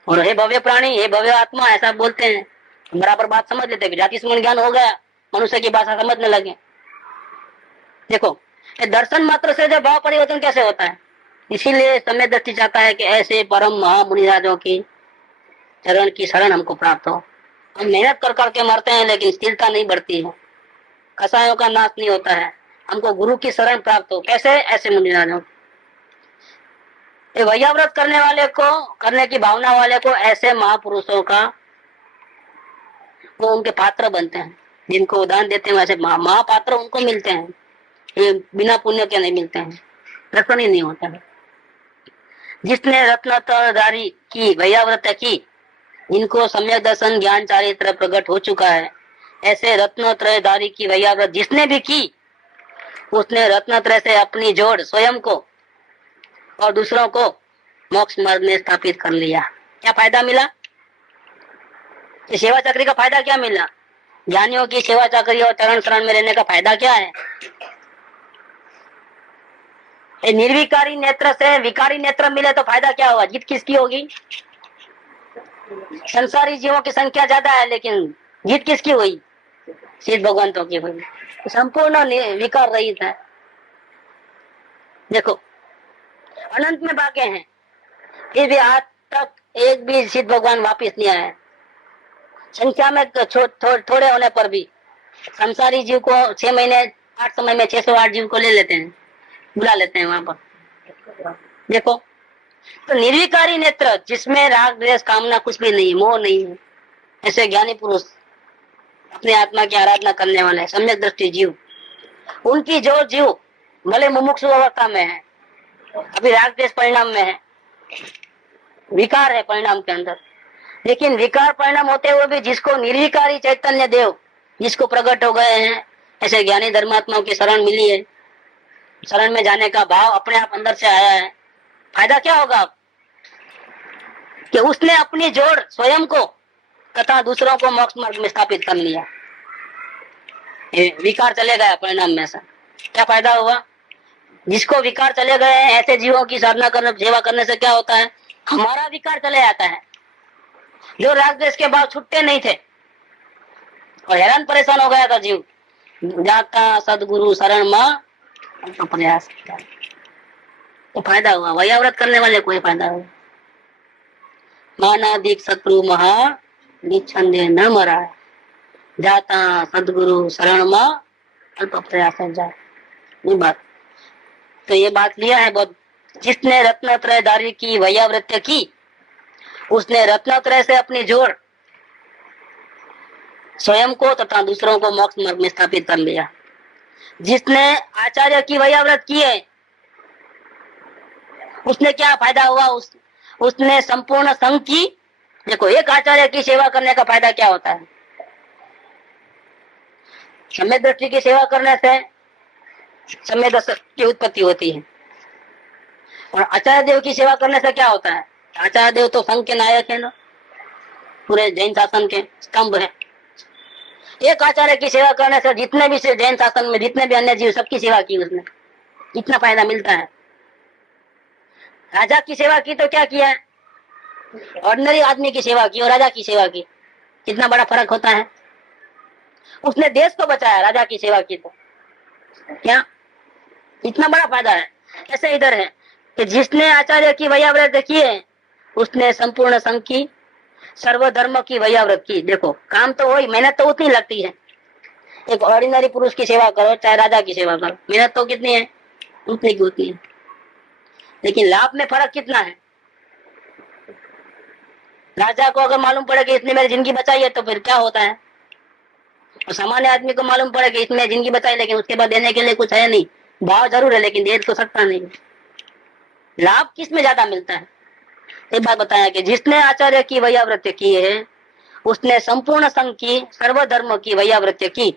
और हे भव्य प्राणी, हे भव्य आत्मा, ऐसा बोलते हैं, बराबर बात समझ लेते हैं। जाति स्मरण ज्ञान हो गया, मनुष्य की भाषा समझने लगे। देखो ये दर्शन मात्र से जो भाव परिवर्तन कैसे होता है, इसीलिए समय दृष्टि चाहता है कि ऐसे परम महामुनिराजों की चरण की शरण हमको प्राप्त हो। हम मेहनत कर करके मरते हैं, लेकिन स्थिरता नहीं बढ़ती है, कसायों का नाश नहीं होता है। हमको गुरु की शरण प्राप्त हो। कैसे? ऐसे मुनिराजों, वैयाव्रत करने वाले को, करने की भावना वाले को, ऐसे महापुरुषों का वो उनके पात्र बनते हैं। जिनको दान देते हैं वैसे महापात्र उनको मिलते हैं। ये बिना पुण्य के नहीं मिलते हैं, दर्शन ही नहीं होता है। जिसने रत्नत्रयधारी की वैयाव्रत की, इनको सम्यक दर्शन ज्ञान चारित्र प्रकट हो चुका है। ऐसे रत्नत्रयधारी की वैयाव्रत जिसने भी की, उसने रत्नत्रय से अपनी जोड़ स्वयं को और दूसरों को मोक्ष मार्ग में स्थापित कर लिया। क्या फायदा मिला? इस सेवा चक्री का फायदा क्या मिला? ज्ञानियों की सेवा चक्री और चरण शरण में रहने का फायदा क्या है? ये निर्विकारी नेत्र से विकारी नेत्र मिले तो फायदा क्या होगा? जीत किसकी होगी? संसारी जीवों की संख्या ज्यादा है, लेकिन जीत किसकी हुई? सिद्ध भगवंतों की हुई। संपूर्ण विकार रहित है। देखो अनंत में भागे हैं, फिर भी आज तक एक भी सिद्ध भगवान वापिस नहीं आया। संख्या में थोड़े होने पर भी संसारी जीव को 6 महीने 8 समय में 608 जीव को ले लेते हैं, बुला लेते हैं वहां पर। देखो तो निर्विकारी नेत्र जिसमें राग द्वेष कामना कुछ भी नहीं, मोह नहीं है, ऐसे ज्ञानी पुरुष अपने आत्मा की आराधना करने वाले सम्यक दृष्टि जीव, उनकी जो जीव भले मुमुक्षु अवस्था में है, अभी राग द्वेष परिणाम में है, विकार है परिणाम के अंदर, लेकिन विकार परिणाम होते हुए भी जिसको निर्विकारी चैतन्य देव जिसको प्रकट हो गए हैं, ऐसे ज्ञानी धर्मात्माओं की शरण मिली है, शरण में जाने का भाव अपने आप अंदर से आया है, फायदा क्या होगा? कि उसने अपनी जोड़ स्वयं को तथा दूसरों को मोक्ष मार्ग में स्थापित कर लिया। विकार चले गया परिणाम में से क्या फायदा हुआ? जिसको विकार चले गए हैं, ऐसे जीवों की साधना करने सेवा करने से क्या होता है? हमारा विकार चले जाता है। जो राग द्वेष के भाव छुट्टे नहीं थे और हैरान परेशान हो गया था जीव, जाता सदगुरु शरण मां तो प्रयास किया तो फायदा हुआ। वैयाव्रत करने वाले कोई फायदा हुआ? मानादिक शत्रु महा निछंदे न मरा, जाता सदगुरु शरण मां अल्प प्रयास जाए। ये बात तो ये बात लिया है बहुत। जिसने रत्नत्रयधारी की वैयावृत्य की, उसने रत्नत्रय से अपनी जोड़ स्वयं को तथा दूसरों को मोक्ष मार्ग में स्थापित कर लिया। जिसने आचार्य की वैयाव्रत की है, उसने क्या फायदा हुआ? उसने संपूर्ण संघ की। देखो एक आचार्य की सेवा करने का फायदा क्या होता है? सम्यक दृष्टि की सेवा करने से सम्यक दृष्टि की उत्पत्ति होती है, और आचार्य देव की सेवा करने से क्या होता है? आचार्य देव तो संघ के नायक है ना, पूरे जैन शासन के स्तंभ है। एक आचार्य की सेवा करने से जितने भी जैन शासन में जितने भी अन्य जीव सबकी सेवा की उसने, इतना फायदा मिलता है। राजा की सेवा की तो क्या किया है? ऑर्डिनरी आदमी की सेवा की और राजा की सेवा की, कितना बड़ा फर्क होता है। उसने देश को बचाया, राजा की सेवा की तो क्या इतना बड़ा फायदा है। ऐसे इधर है कि जिसने आचार्य की वैयाव्रत की है, उसने संपूर्ण संघ की सर्वधर्म की वैयाव्रत की। देखो काम तो वही, मेहनत तो उतनी लगती है। एक ऑर्डिनरी पुरुष की सेवा करो चाहे राजा की सेवा करो, मेहनत तो कितनी है? उतनी की उतनी है, लेकिन लाभ में फर्क कितना है? राजा को अगर मालूम पड़े कि इसने मेरी जिंदगी बचाई है तो फिर क्या होता है? और सामान्य आदमी को मालूम पड़े कि इसने जिंदगी बचाई, लेकिन उसके बाद देने के लिए कुछ है नहीं, भाव जरूर है लेकिन दे तो सकता नहीं। लाभ किस में ज्यादा मिलता है? एक बात बताया कि जिसने आचार्य की वैयावृत्ति की है, उसने संपूर्ण संघ की सर्वधर्म की वैयावृत्ति की,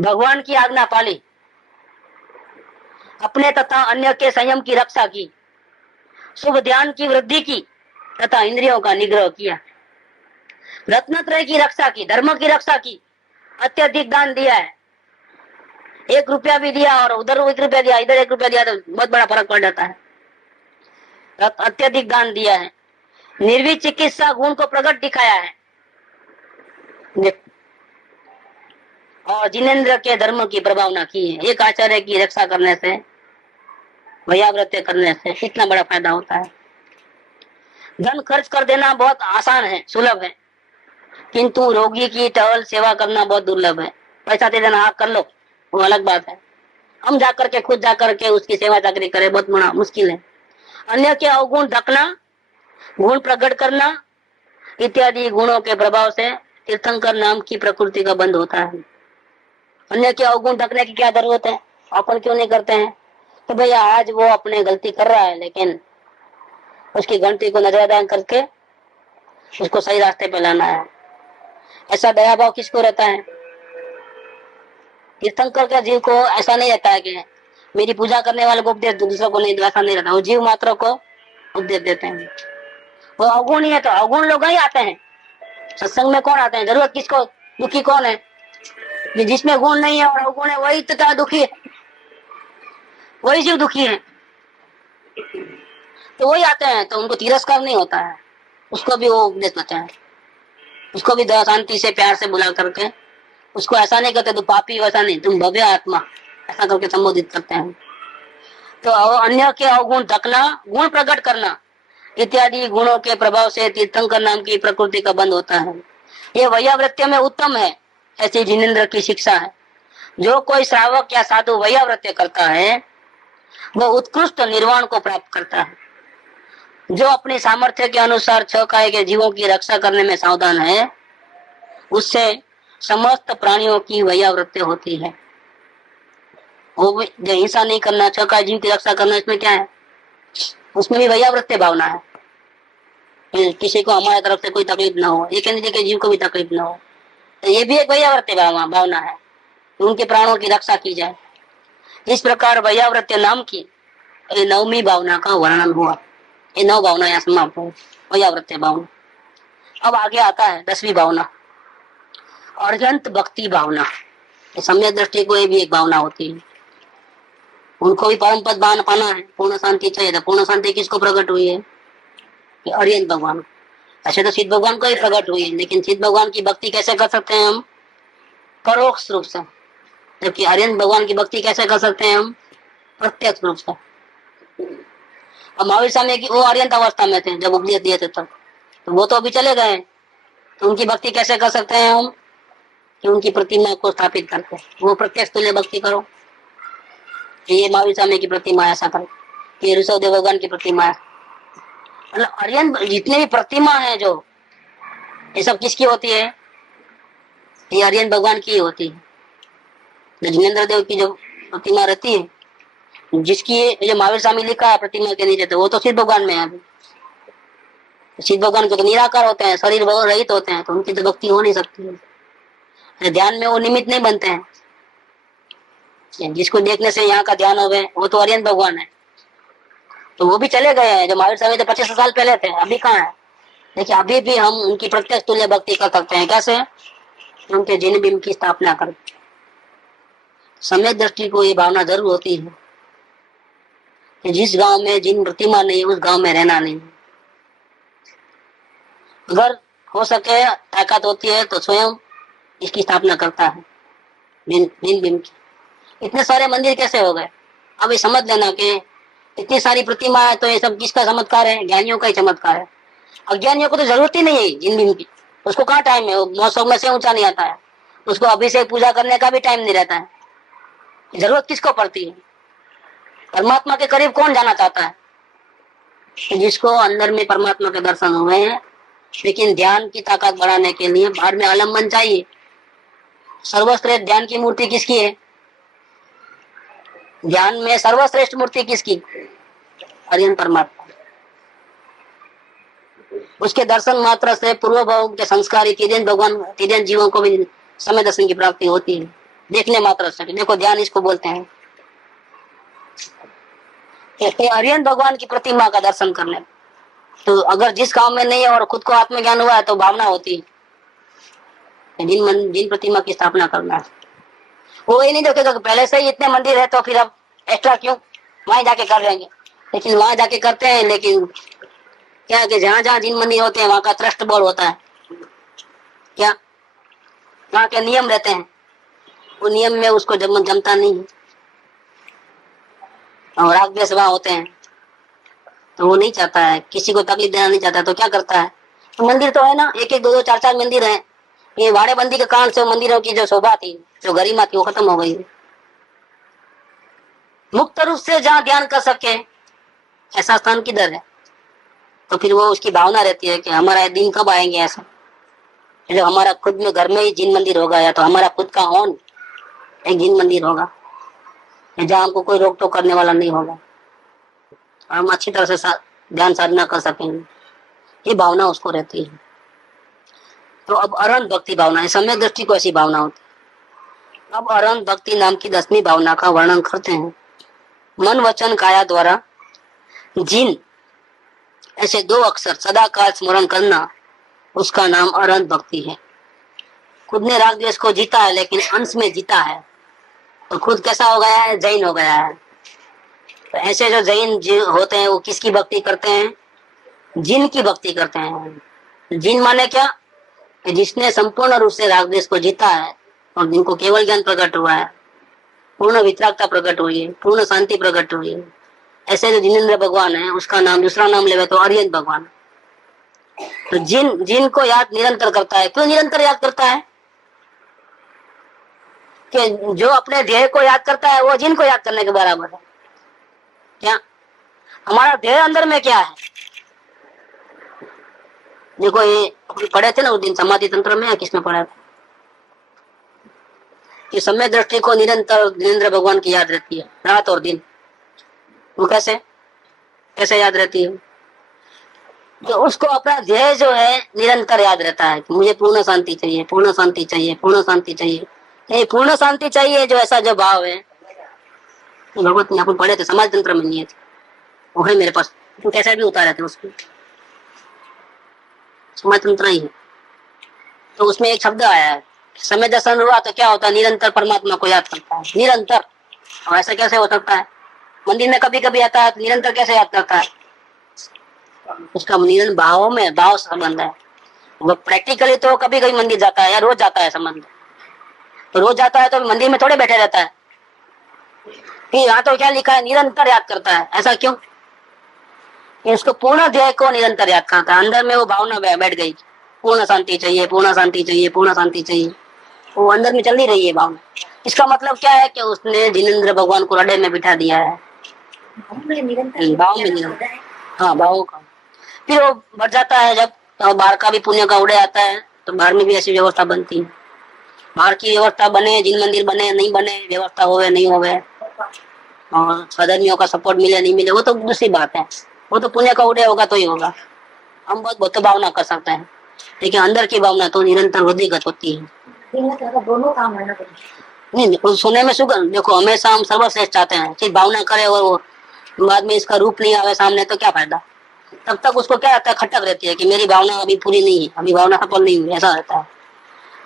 भगवान की आज्ञा पाली, अपने तथा अन्य के संयम की रक्षा की, शुभ ध्यान की वृद्धि की तथा इंद्रियों का निग्रह किया, रत्नत्रय की रक्षा की, धर्म की रक्षा की, अत्यधिक दान दिया है। 1 रुपया भी दिया और उधर 1 रुपया दिया, इधर 1 रुपया दिया तो बहुत बड़ा फर्क पड़ जाता है। अत्यधिक दान दिया है, निर्विक चिकित्सा गुण को प्रकट दिखाया है, और जिनेंद्र के धर्म की प्रभावना की है। एक आचार्य की रक्षा करने से, वैयाव्रत्य करने से कितना बड़ा फायदा होता है। धन खर्च कर देना बहुत आसान है, सुलभ है, किंतु रोगी की टहल सेवा करना बहुत दुर्लभ है। पैसा दे देना, आप कर लो, वो अलग बात है। हम जाकर के खुद जाकर के उसकी सेवा चाकरी करें, बहुत बड़ा मुश्किल है। अन्य के अवगुण ढकना, गुण प्रकट करना इत्यादि गुणों के प्रभाव से तीर्थंकर नाम की प्रकृति का बंद होता है। अन्य के अवगुण ढकने की क्या जरूरत है? अपन क्यों नहीं करते हैं? तो भैया आज वो अपने गलती कर रहा है, लेकिन उसकी गलती को नजरअंदाज करके उसको सही रास्ते पे लाना है। ऐसा दया भाव किसको रहता है? तीर्थंकर का जीव को ऐसा नहीं रहता है कि मेरी पूजा करने वाले को उपदेश दूसरों को नहीं, ऐसा नहीं रहता। वो जीव मात्र को उपदेश देते हैं। वो अवगुण ही है तो अवगुण लोग ही आते हैं सत्संग में। कौन आते हैं? जरूरत किसको? दुखी कौन है? जिसमें गुण नहीं है और अवगुण है, वही तथा दुखी है, वही जीव दुखी है। तो वही आते हैं, तो उनको तिरस्कार नहीं होता है, उसको भी वो उपदेश देते हैं, उसको भी शांति से प्यार से बुला करके, उसको ऐसा नहीं कहते तू पापी, वैसा नहीं, तुम भव्य आत्मा, ऐसा करके संबोधित करते हैं। तो अन्य के अवगुण ढकना, गुण प्रकट करना इत्यादि गुणों के प्रभाव से तीर्थंकर नाम की प्रकृति का बंद होता है। ये वैयावृत्य में उत्तम है, ऐसी जिनेन्द्र की शिक्षा है। जो कोई श्रावक या साधु वैयावृत्य करता है वह उत्कृष्ट निर्वाण को प्राप्त करता है। जो अपनी सामर्थ्य के अनुसार छह काय के जीवों की रक्षा करने में सावधान है, उससे समस्त प्राणियों की वैयावृत्ति होती है। वो भी जो हिंसा नहीं करना, छह काय जीव की रक्षा करना, इसमें क्या है, उसमें भी वैयावृत्ति भावना है। किसी को हमारे तरफ से कोई तकलीफ ना हो, एक के जीव को भी तकलीफ ना हो, तो ये भी एक वैयावृत्ति भावना है, उनके प्राणों की रक्षा की जाए। इस प्रकार वैयावृत्ति नाम की 9वीं भावना का वर्णन हुआ। ये 9 भावना यहाँ समाप्त हो, वैयावृत्ति भावना। अब आगे आता है 10वीं भावना, अर्यंत भक्ति भावना। सम्यक दृष्टि को ये भी एक भावना होती है। उनको भी परम पद पाना है, पूर्ण शांति चाहिए। तो पूर्ण शांति किसको प्रकट हुई है, अर्यंत भगवान। ऐसे तो सिद्ध भगवान को ही प्रकट हुई है, लेकिन सिद्ध भगवान की भक्ति कैसे कर सकते हैं हम, परोक्ष रूप से, जबकि अर्यंत भगवान की भक्ति कैसे कर सकते हैं हम, प्रत्यक्ष रूप से। अब महावीर स्वामी की वो अर्यंत अवस्था में थे जब उपदेश दिए थे तब, तो वो तो अभी चले गए, तो उनकी भक्ति कैसे कर सकते हैं हम, कि उनकी प्रतिमा को स्थापित करके वो प्रत्यक्ष तुल्य भक्ति करो। ये महावीर स्वामी की प्रतिमा ऐसा करो, कि ऋषभदेव भगवान की प्रतिमा है। मतलब अर्यंत जितने भी प्रतिमा है जो, ये सब किसकी होती है, ये अर्यंत भगवान की होती है। जिनेन्द्र देव की जो प्रतिमा रहती है, जिसकी जो महावीर स्वामी लिखा है प्रतिमा के नीचे, तो वो तो सिद्ध भगवान में है। सिद्ध भगवान को तो निराकार होते हैं, शरीर रहित होते हैं, तो उनकी तो भक्ति हो नहीं सकती है। ध्यान में वो निमित्त नहीं बनते हैं। जिसको देखने से यहाँ का ध्यान हो गए, वो तो अर्यंत भगवान है। तो वो भी चले गए हैं, जो महावीर स्वामी तो 25 साल पहले थे, अभी कहाँ है। देखिए अभी भी हम उनकी प्रत्यक्ष तुल्य भक्ति कर सकते हैं। कैसे, उनके जिन बिंब की स्थापना कर। सम्यक दृष्टि को ये भावना जरूर होती है कि जिस गांव में जिन प्रतिमा नहीं, उस गांव में रहना नहीं। अगर हो सके, ताकत होती है, तो स्वयं इसकी स्थापना करता है, जिन बिंब की। इतने सारे मंदिर कैसे हो गए, अब ये समझ लेना कि इतनी सारी प्रतिमा है, तो ये सब किसका चमत्कार है, ज्ञानियों का ही चमत्कार है। अज्ञानियों को तो जरूरत ही नहीं है जिन बिंब की, उसको कहाँ टाइम है, वो मौसम में से ऊंचा नहीं आता है, उसको अभिषेक पूजा करने का भी टाइम नहीं रहता है। जरूरत किसको पड़ती है, परमात्मा के करीब कौन जाना चाहता है, जिसको अंदर में परमात्मा के दर्शन हुए हैं। लेकिन ध्यान की ताकत बढ़ाने के लिए बाहर में आलम्बन चाहिए। सर्वश्रेष्ठ ध्यान की मूर्ति किसकी है, ध्यान में सर्वश्रेष्ठ मूर्ति किसकी, अर्यंत परमात्मा। उसके दर्शन मात्र से पूर्व भाव के संस्कारी तिर्यन भगवान, तिर्यन जीवों को भी समय दर्शन की प्राप्ति होती है, देखने मात्र से। देखो ध्यान इसको बोलते हैं। अर्यंत भगवान की प्रतिमा का दर्शन करने, तो अगर जिस गांव में नहीं है और खुद को आत्मज्ञान हुआ है, तो भावना होती है जिन प्रतिमा की स्थापना करना है। वो ये नहीं देखेगा कि पहले से ही इतने मंदिर है, तो फिर अब एक्स्ट्रा क्यों, वहां जाके कर लेंगे। लेकिन वहां जाके करते हैं, लेकिन क्या है कि जहां जहां जिन मंदिर होते हैं वहां का ट्रस्ट बोर्ड होता है, क्या वहां के नियम रहते हैं, वो नियम में उसको जमता नहीं है, और राग द्वेष वहां होते हैं, तो वो नहीं चाहता है, किसी को तकलीफ देना नहीं चाहता। तो क्या करता है, तो मंदिर तो है ना, एक एक दो दो चार चार मंदिर है। ये वाड़ेबंदी के कारण से मंदिरों की जो शोभा थी, जो गरिमा थी, वो खत्म हो गई। मुक्त रूप से जहाँ ध्यान कर सके, ऐसा स्थान किधर है। तो फिर वो उसकी भावना रहती है कि हमारा दिन कब आएंगे ऐसा, जब हमारा खुद में घर में ही जिन मंदिर होगा, या तो हमारा खुद का ओन एक जिन मंदिर होगा, जहाँ हमको कोई रोक टोक करने वाला नहीं होगा, हम अच्छी तरह से ध्यान साधना कर सकेंगे। ये भावना उसको रहती है। तो अब अरहंत भक्ति भावना, सम्यक दृष्टि को ऐसी भावना होती है। अब अरहंत भक्ति नाम की 10वीं भावना का वर्णन करते हैं। मन वचन काया द्वारा जिन ऐसे 2 अक्षर सदा काल स्मरण करना, उसका नाम अरहंत भक्ति है। खुद ने राग द्वेष को जीता है, लेकिन अंश में जीता है, तो खुद कैसा हो गया है, जैन हो गया है। तो ऐसे जो जैन होते हैं वो किसकी भक्ति करते हैं? जिन की भक्ति करते हैं। जिन माने क्या? कि जिसने संपूर्ण रूप से राग द्वेष को जीता है और जिनको केवल ज्ञान प्रकट हुआ है, पूर्ण वितरागता प्रकट हुई है, पूर्ण शांति प्रकट हुई है, ऐसे जो जिनेंद्र भगवान है उसका नाम दूसरा नाम लेवे तो आर्यन भगवान। तो जिन को याद निरंतर करता है। क्यों निरंतर याद करता है? कि जो अपने ध्येय को याद करता है वो जिन को याद करने के बराबर है। क्या हमारा ध्येय अंदर में क्या है? देखो ये पढ़े थे ना उस दिन समाधि तंत्र में, किसमें पढ़ा था कि समय दृष्टि को निरंतर जिनेंद्र भगवान की याद रहती है रात और दिन। वो कैसे कैसे याद रहती है? तो उसको अपना ध्येय जो है निरंतर याद रहता है कि मुझे पूर्ण शांति चाहिए, पूर्ण शांति चाहिए, पूर्ण शांति चाहिए। ये पूर्ण शांति चाहिए जो ऐसा जो भाव है भगवत ने अपन पढ़े थे समाज तंत्र में, नहीं है वो है मेरे पास, तो कैसे भी उतारे थे उसको, समाज तंत्र ही है। तो उसमें एक शब्द आया है समय दर्शन हुआ तो क्या होता है? निरंतर परमात्मा को याद करता है, निरंतर। और ऐसा कैसे हो सकता है? मंदिर में कभी कभी आता है तो निरंतर कैसे याद करता है? उसका निरंतर भाव में भाव संबंध है। वो प्रैक्टिकली तो कभी कभी मंदिर जाता है या रोज जाता है संबंध, तो रोज जाता है तो मंदिर में थोड़े बैठे रहता है। फिर यहाँ तो क्या लिखा है? निरंतर याद करता है। ऐसा क्यों? इसको पूर्ण ध्येय को निरंतर याद करता है। अंदर में वो भावना बैठ गई, पूर्ण शांति चाहिए, पूर्ण शांति चाहिए, पूर्ण शांति चाहिए, वो अंदर में चल ही रही है भावना। इसका मतलब क्या है? कि उसने जिनेंद्र भगवान को हृदय में बिठा दिया है, भाव में निरंतर। हाँ भाव का। फिर वो बढ़ जाता है जब बाहर का भी पुण्य का उड़े आता है तो बाहर में भी ऐसी व्यवस्था बनती है। बाहर की व्यवस्था बने, जिन मंदिर बने नहीं बने, व्यवस्था होवे नहीं होवे, और सदनियों का सपोर्ट मिले नहीं मिले, वो तो दूसरी बात है। वो तो पुण्य का उदय होगा तो ही होगा। हम बहुत बहुत भावना कर सकते हैं, लेकिन अंदर की भावना तो निरंतर वृद्धिगत होती है। दोनों काम होना चाहिए। नहीं सुनने में सुगंध, देखो हमेशा हम सर्वश्रेष्ठ चाहते हैं, सिर्फ भावना करे और वो बाद में इसका रूप नहीं आवे सामने तो क्या फायदा? तब तक उसको क्या रहता है? खटक रहती है कि मेरी भावना अभी पूरी नहीं है, अभी भावना सफल नहीं हुई, ऐसा रहता है।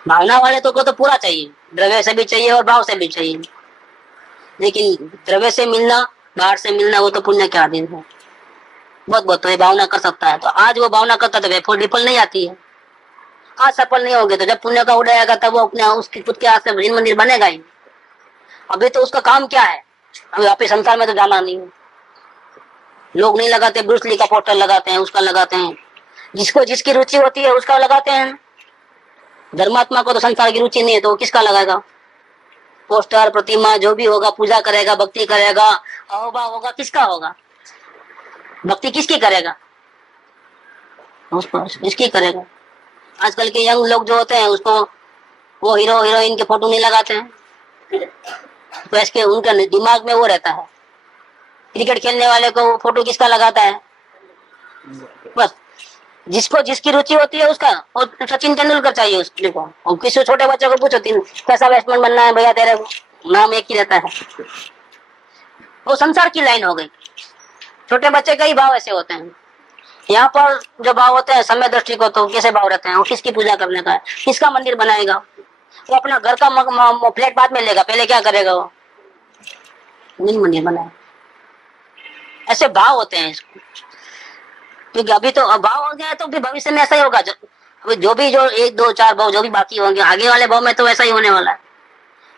भावना वाले को तो पूरा चाहिए, द्रव्य से भी चाहिए और भाव से भी चाहिए। लेकिन द्रव्य से मिलना, बाहर से मिलना, वो तो पुण्य के अधीन है। बहुत बहुत तो ये भावना कर सकता है। तो आज वो भावना करता तो विफल नहीं आती है। आज सफल नहीं होगे तो जब पुण्य का उदय आएगा तब वो अपने उसके खुद के हाथ से जिन मंदिर बनेगा ही। अभी तो उसका काम क्या है? अभी वापिस संसार में तो जाना नहीं है। लोग नहीं लगाते, ब्रूस ली का पोस्टर लगाते हैं, उसका लगाते हैं, जिसको जिसकी रुचि होती है उसका लगाते हैं। धर्मात्मा को तो संसार की रुचि नहीं है तो वो किसका लगाएगा? पोस्टर, प्रतिमा, जो भी होगा, पूजा करेगा, भक्ति करेगा, अहोभाव होगा, किसका होगा? भक्ति किसकी करेगा? उसको इसकी करेगा। आजकल के यंग लोग जो होते हैं उसको वो हीरो हीरोइन के फोटो नहीं लगाते हैं, तो इसके उनका दिमाग में वो रहता है। क्रिकेट खेलने वाले को फोटो किसका लगाता है? बस जिसको जिसकी रुचि होती है उसका। और सचिन तेंदुलकर चाहिए उसको, और किसी छोटे बच्चे को पूछो कैसा बैट्समैन बनना है भैया तेरे को, नाम एक ही रहता है। वो संसार की लाइन हो गई। छोटे बच्चे का ही भाव ऐसे होते हैं। यहाँ पर जो भाव होते हैं समय दृष्टि को तो कैसे भाव रहते हैं? वो किसकी पूजा करने का है, किसका मंदिर बनाएगा? वो अपना घर का फ्लैट बाद में लेगा, पहले क्या करेगा? वो मंदिर बनाए। ऐसे भाव होते हैं इसको, क्योंकि अभी तो भाव हो गया तो फिर भविष्य में ऐसा ही होगा। जो भी जो 1 2 4 भाव जो भी बाकी होंगे आगे वाले भाव में तो ऐसा ही होने वाला है।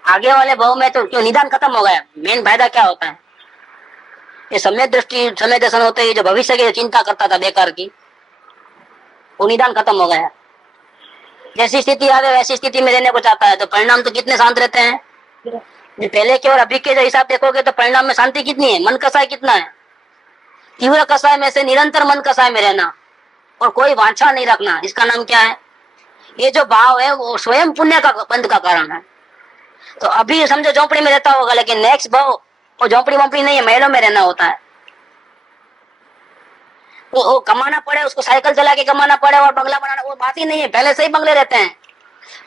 आगे वाले भाव में तो क्यों निदान खत्म हो गया। मेन फायदा क्या होता है? ये समय दर्शन होते ही जो भविष्य की चिंता करता था बेकार की, वो निदान खत्म हो गया। जैसी स्थिति आवे वैसी स्थिति में रहने को चाहता है, तो परिणाम तो कितने शांत रहते हैं। पहले के और अभी के जो हिसाब देखोगे तो परिणाम में शांति कितनी है, मन कसाय कितना है। तीव्र कसाय में से निरंतर मन कसाय में रहना और कोई वांछा नहीं रखना, इसका नाम क्या है? ये जो भाव है वो स्वयं पुण्य का बंध का कारण है। तो अभी समझो झोपड़ी में रहता होगा, लेकिन नेक्स्ट भाव वो झोपड़ी वोपड़ी नहीं है, महलों में रहना होता है। तो वो कमाना पड़े, उसको साइकिल चला के कमाना पड़े और बंगला बनाना, वो बात ही नहीं है। पहले से ही बंगले रहते हैं।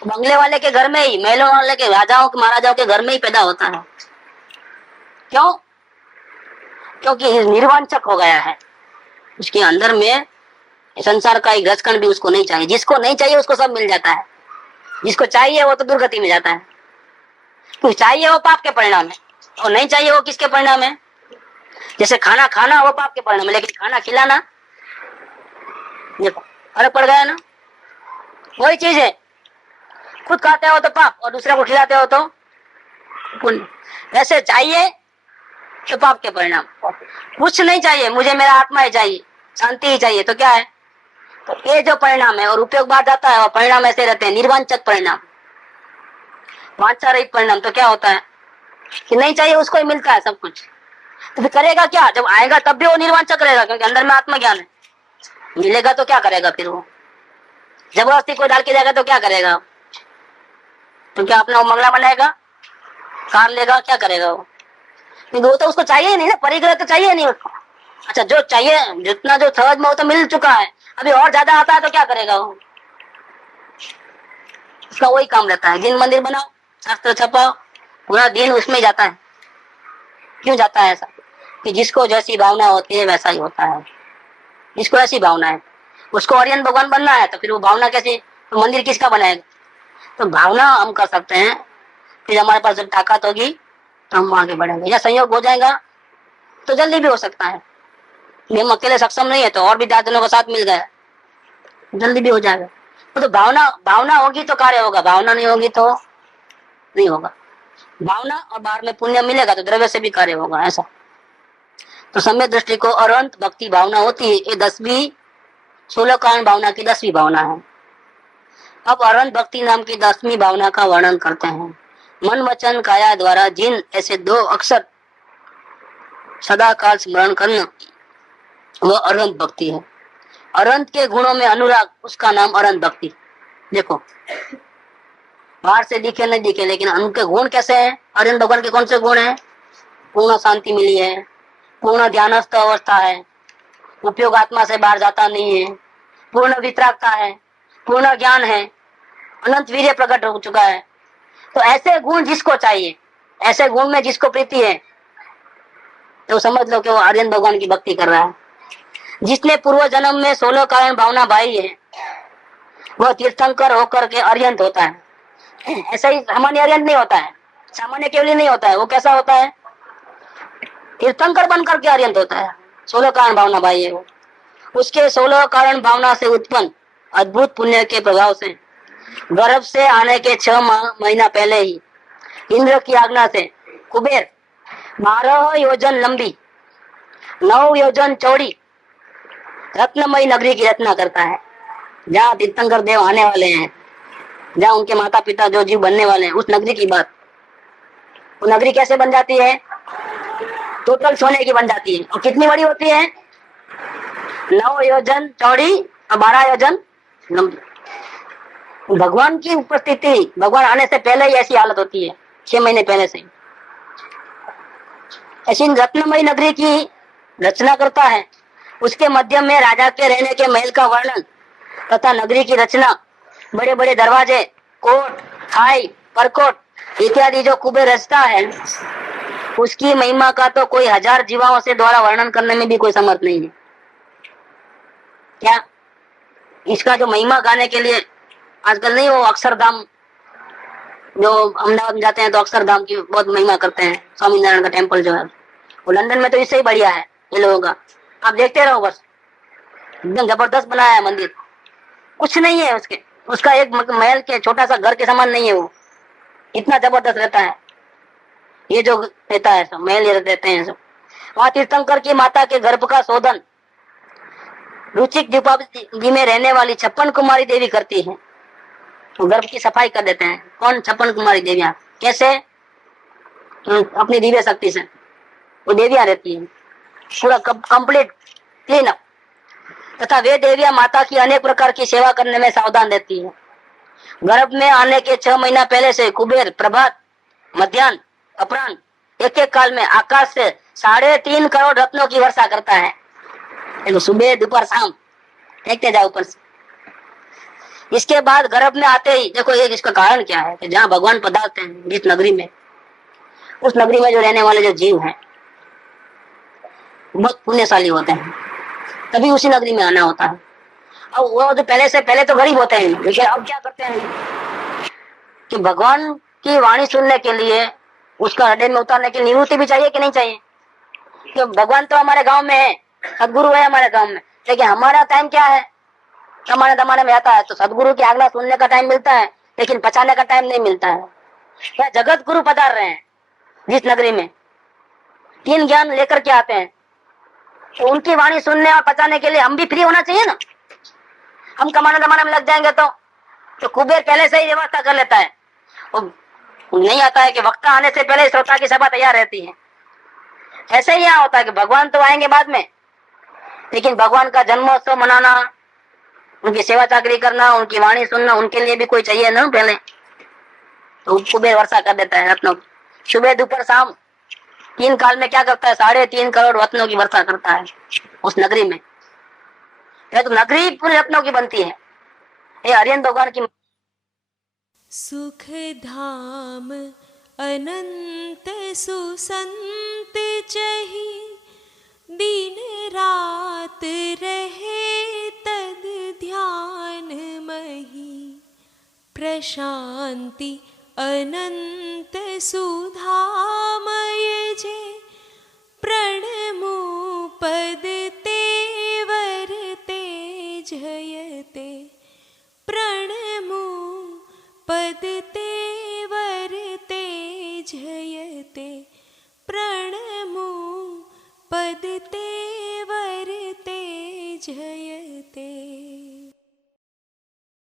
बंगले वाले के घर में ही, महलों वाले के, राजाओं के महाराजाओं के घर में ही पैदा होता है। क्यों? क्योंकि निर्वांचक हो गया है। उसके अंदर में संसार का एक रसकण भी उसको नहीं चाहिए। जिसको नहीं चाहिए उसको सब मिल जाता है, जिसको चाहिए वो तो दुर्गति में जाता है। तो चाहिए वो पाप के परिणाम है और नहीं चाहिए वो किसके परिणाम है? जैसे खाना खाना वो पाप के परिणाम है, लेकिन खाना खिलाना, देखो फर्क पड़ गया ना। वही चीज है, खुद खाते हो तो पाप और दूसरे को खिलाते हो तो पुण्य। वैसे चाहिए तो पाप के परिणाम, कुछ नहीं चाहिए, मुझे मेरा आत्मा ही चाहिए, शांति ही चाहिए, तो क्या है, तो ये जो परिणाम है और उपयोग बात जाता है और परिणाम ऐसे रहते हैं, निर्वांछक परिणाम, वांछा रहित परिणाम। तो क्या होता है कि नहीं चाहिए उसको ही मिलता है सब कुछ, तो फिर करेगा क्या, जब आएगा तब भी वो निर्वांछक रहेगा, क्योंकि अंदर में आत्मज्ञान है। मिलेगा तो क्या करेगा फिर वो, जबरदस्ती कोई डाल के जाएगा तो क्या करेगा, तो क्या अपना वो मंगला बनाएगा, कार लेगा, क्या करेगा वो तो उसको चाहिए नहीं ना, परिग्रह तो चाहिए नहीं उसको। अच्छा जो चाहिए, जितना जो सहज में वो तो मिल चुका है, अभी और ज्यादा आता है तो क्या करेगा वो, उसका वही काम रहता है, जिन मंदिर बनाओ, शास्त्र छपाओ, पूरा दिन उसमें जाता है। क्यों जाता है ऐसा, कि जिसको जैसी भावना होती है वैसा ही होता है, जिसको ऐसी भावना है, उसको आर्यन भगवान बनना है, तो फिर वो भावना कैसी, तो मंदिर किसका बनाएगा, तो भावना हम कर सकते हैं, फिर हमारे पास जब ताकत होगी तो हम आगे बढ़ेंगे, या संयोग हो जाएगा तो जल्दी भी हो सकता है, हम अकेले सक्षम नहीं है तो और भी 10 जनों का साथ मिल गया, जल्दी भी हो जाएगा। तो भावना होगी तो कार्य होगा, भावना नहीं होगी तो नहीं होगा। भावना और बाहर में पुण्य मिलेगा तो द्रव्य से भी कार्य होगा, ऐसा। तो सम्यक दृष्टि को अरंत भक्ति भावना होती है, ये 10वीं 16 कारण भावना की 10वीं भावना है। अब अरंत भक्ति नाम की 10वीं भावना का वर्णन करते हैं। मन वचन काया द्वारा जिन ऐसे 2 अक्षर सदा काल स्मरण करना, वह अरंत भक्ति है। अरंत के गुणों में अनुराग, उसका नाम अरंत भक्ति। देखो बाहर से दिखे नहीं दिखे, लेकिन उनके गुण कैसे हैं, अरंत भगवान के कौन से गुण हैं, पूर्ण शांति मिली है, पूर्ण ध्यानस्थ अवस्था है, उपयोग आत्मा से बाहर जाता नहीं है, पूर्ण वितरागता है, पूर्ण ज्ञान है, अनंत वीर्य प्रकट हो चुका है। तो ऐसे गुण जिसको चाहिए, ऐसे गुण में जिसको प्रीति है, तो समझ लो कि वो आर्यन भगवान की भक्ति कर रहा है। जिसने पूर्व जन्म में 16 कारण भावना भाई है, वह तीर्थंकर होकर के अर्यंत होता है। ऐसा ही सामान्य अर्यंत नहीं होता है, सामान्य केवल नहीं होता है, वो कैसा होता है, तीर्थंकर बनकर के अर्यंत होता है। 16 कारण भावना भाई है वो, उसके 16 कारण भावना से उत्पन्न अद्भुत पुण्य के प्रभाव से गर्भ से आने के 6 महीना पहले ही इंद्र की आज्ञा से कुबेर 12 योजन लंबी 9 योजन चौड़ी रत्नमयी नगरी की रचना करता है, जहाँ तीर्थंकर देव आने वाले हैं, जहाँ उनके माता पिता जो जीव बनने वाले हैं, उस नगरी की बात। वो नगरी कैसे बन जाती है, टोटल सोने की बन जाती है, और कितनी बड़ी होती है, 9 योजन चौड़ी और 12 योजन लंबी। भगवान की उपस्थिति, भगवान आने से पहले ही ऐसी हालत होती है, 6 महीने पहले से। ऐसी रत्नमयी नगरी की रचना करता है, उसके मध्य में राजा के रहने के महल का वर्णन तथा नगरी की रचना, बड़े बड़े दरवाजे, कोट, खाई, परकोट इत्यादि जो कुबेर रचता है, उसकी महिमा का तो कोई 1000 जीवाओं से द्वारा वर्णन करने में भी कोई समर्थ नहीं है। क्या इसका जो महिमा गाने के लिए आजकल नहीं, वो अक्षरधाम, जो अहमदाबाद में जाते हैं तो अक्षरधाम की बहुत महिमा करते हैं, स्वामी नारायण का टेम्पल जो है, वो लंदन में तो इससे ही बढ़िया है ये लोगों का। आप देखते रहो, बस एकदम जबरदस्त बनाया है मंदिर, कुछ नहीं है उसके, उसका एक महल के छोटा सा घर के समान नहीं है, वो इतना जबरदस्त रहता है। ये जो रहता है सब महल ये रहते हैं सब। वहाँ तीर्थंकर की माता के गर्भ का शोधन रुचिक द्वीपावली में रहने वाली 56 कुमारी देवी करती है, तो गर्भ की सफाई कर देते हैं। कौन 56 कुमारी देवियां, कैसे, अपनी दिव्य शक्ति से वो देवियां रहती है, पूरा कंप्लीट क्लीन अप। तथा वे देवियां माता की अनेक प्रकार की सेवा करने में सावधान रहती है। गर्भ में आने के 6 महीना पहले से कुबेर प्रभात, मध्याह्न, अपराह्न एक एक काल में आकाश से 3.5 करोड़ रत्नों की वर्षा करता है। देखो सुबह दोपहर शाम देखते जाओ ऊपर से। इसके बाद गर्भ में आते ही देखो ये इसका कारण क्या है, कि जहाँ भगवान पधारते हैं जिस नगरी में, उस नगरी में जो रहने वाले जो जीव हैं बहुत पुण्यशाली होते हैं, तभी उसी नगरी में आना होता है। अब वो जो पहले तो गरीब होते हैं, लेकिन अब क्या करते हैं कि भगवान की वाणी सुनने के लिए, उसका हृदय में उतारने की निवृत्ति भी चाहिए कि नहीं चाहिए, तो भगवान तो हमारे गांव में है, सदगुरु है हमारे गांव में, लेकिन हमारा टाइम क्या है? हमारे जमाने में आता है तो सदगुरु की आज्ञा सुनने का टाइम मिलता है, लेकिन पचाने का टाइम नहीं मिलता है। क्या जगत गुरु पधार रहे हैं जिस नगरी में, 3 ज्ञान लेकर के आते हैं, तो उनकी वाणी सुनने और पचाने के लिए हम भी फ्री होना चाहिए ना। हम कमाने जमाने में लग जाएंगे तो कुबेर पहले से ही व्यवस्था कर लेता है। वो नहीं आता है कि वक्ता आने से पहले श्रोता की सभा तैयार रहती है। ऐसे ही यहाँ होता है कि भगवान तो आएंगे बाद में, लेकिन भगवान का जन्मोत्सव मनाना, उनकी सेवा चाकरी करना, उनकी वाणी सुनना, उनके लिए भी कोई चाहिए ना पहले। तो कुबेर वर्षा कर देता है रत्नों की। सुबह दोपहर शाम 3 काल में क्या करता है? 3.5 करोड़ रत्नों की वर्षा करता है उस नगरी में। यह तो नगरी पूरी रत्नों की बनती है। ये हरियन भगवान की सुख धाम अनंत सुसंत चही, दिन रात रहे तद ध्यान मही। प्रशांति अनंत सुधामय जे, प्रणमो पद तेवर तेजयते। प्रणमो पद तेवर तेजयते। प्रणमो पद ते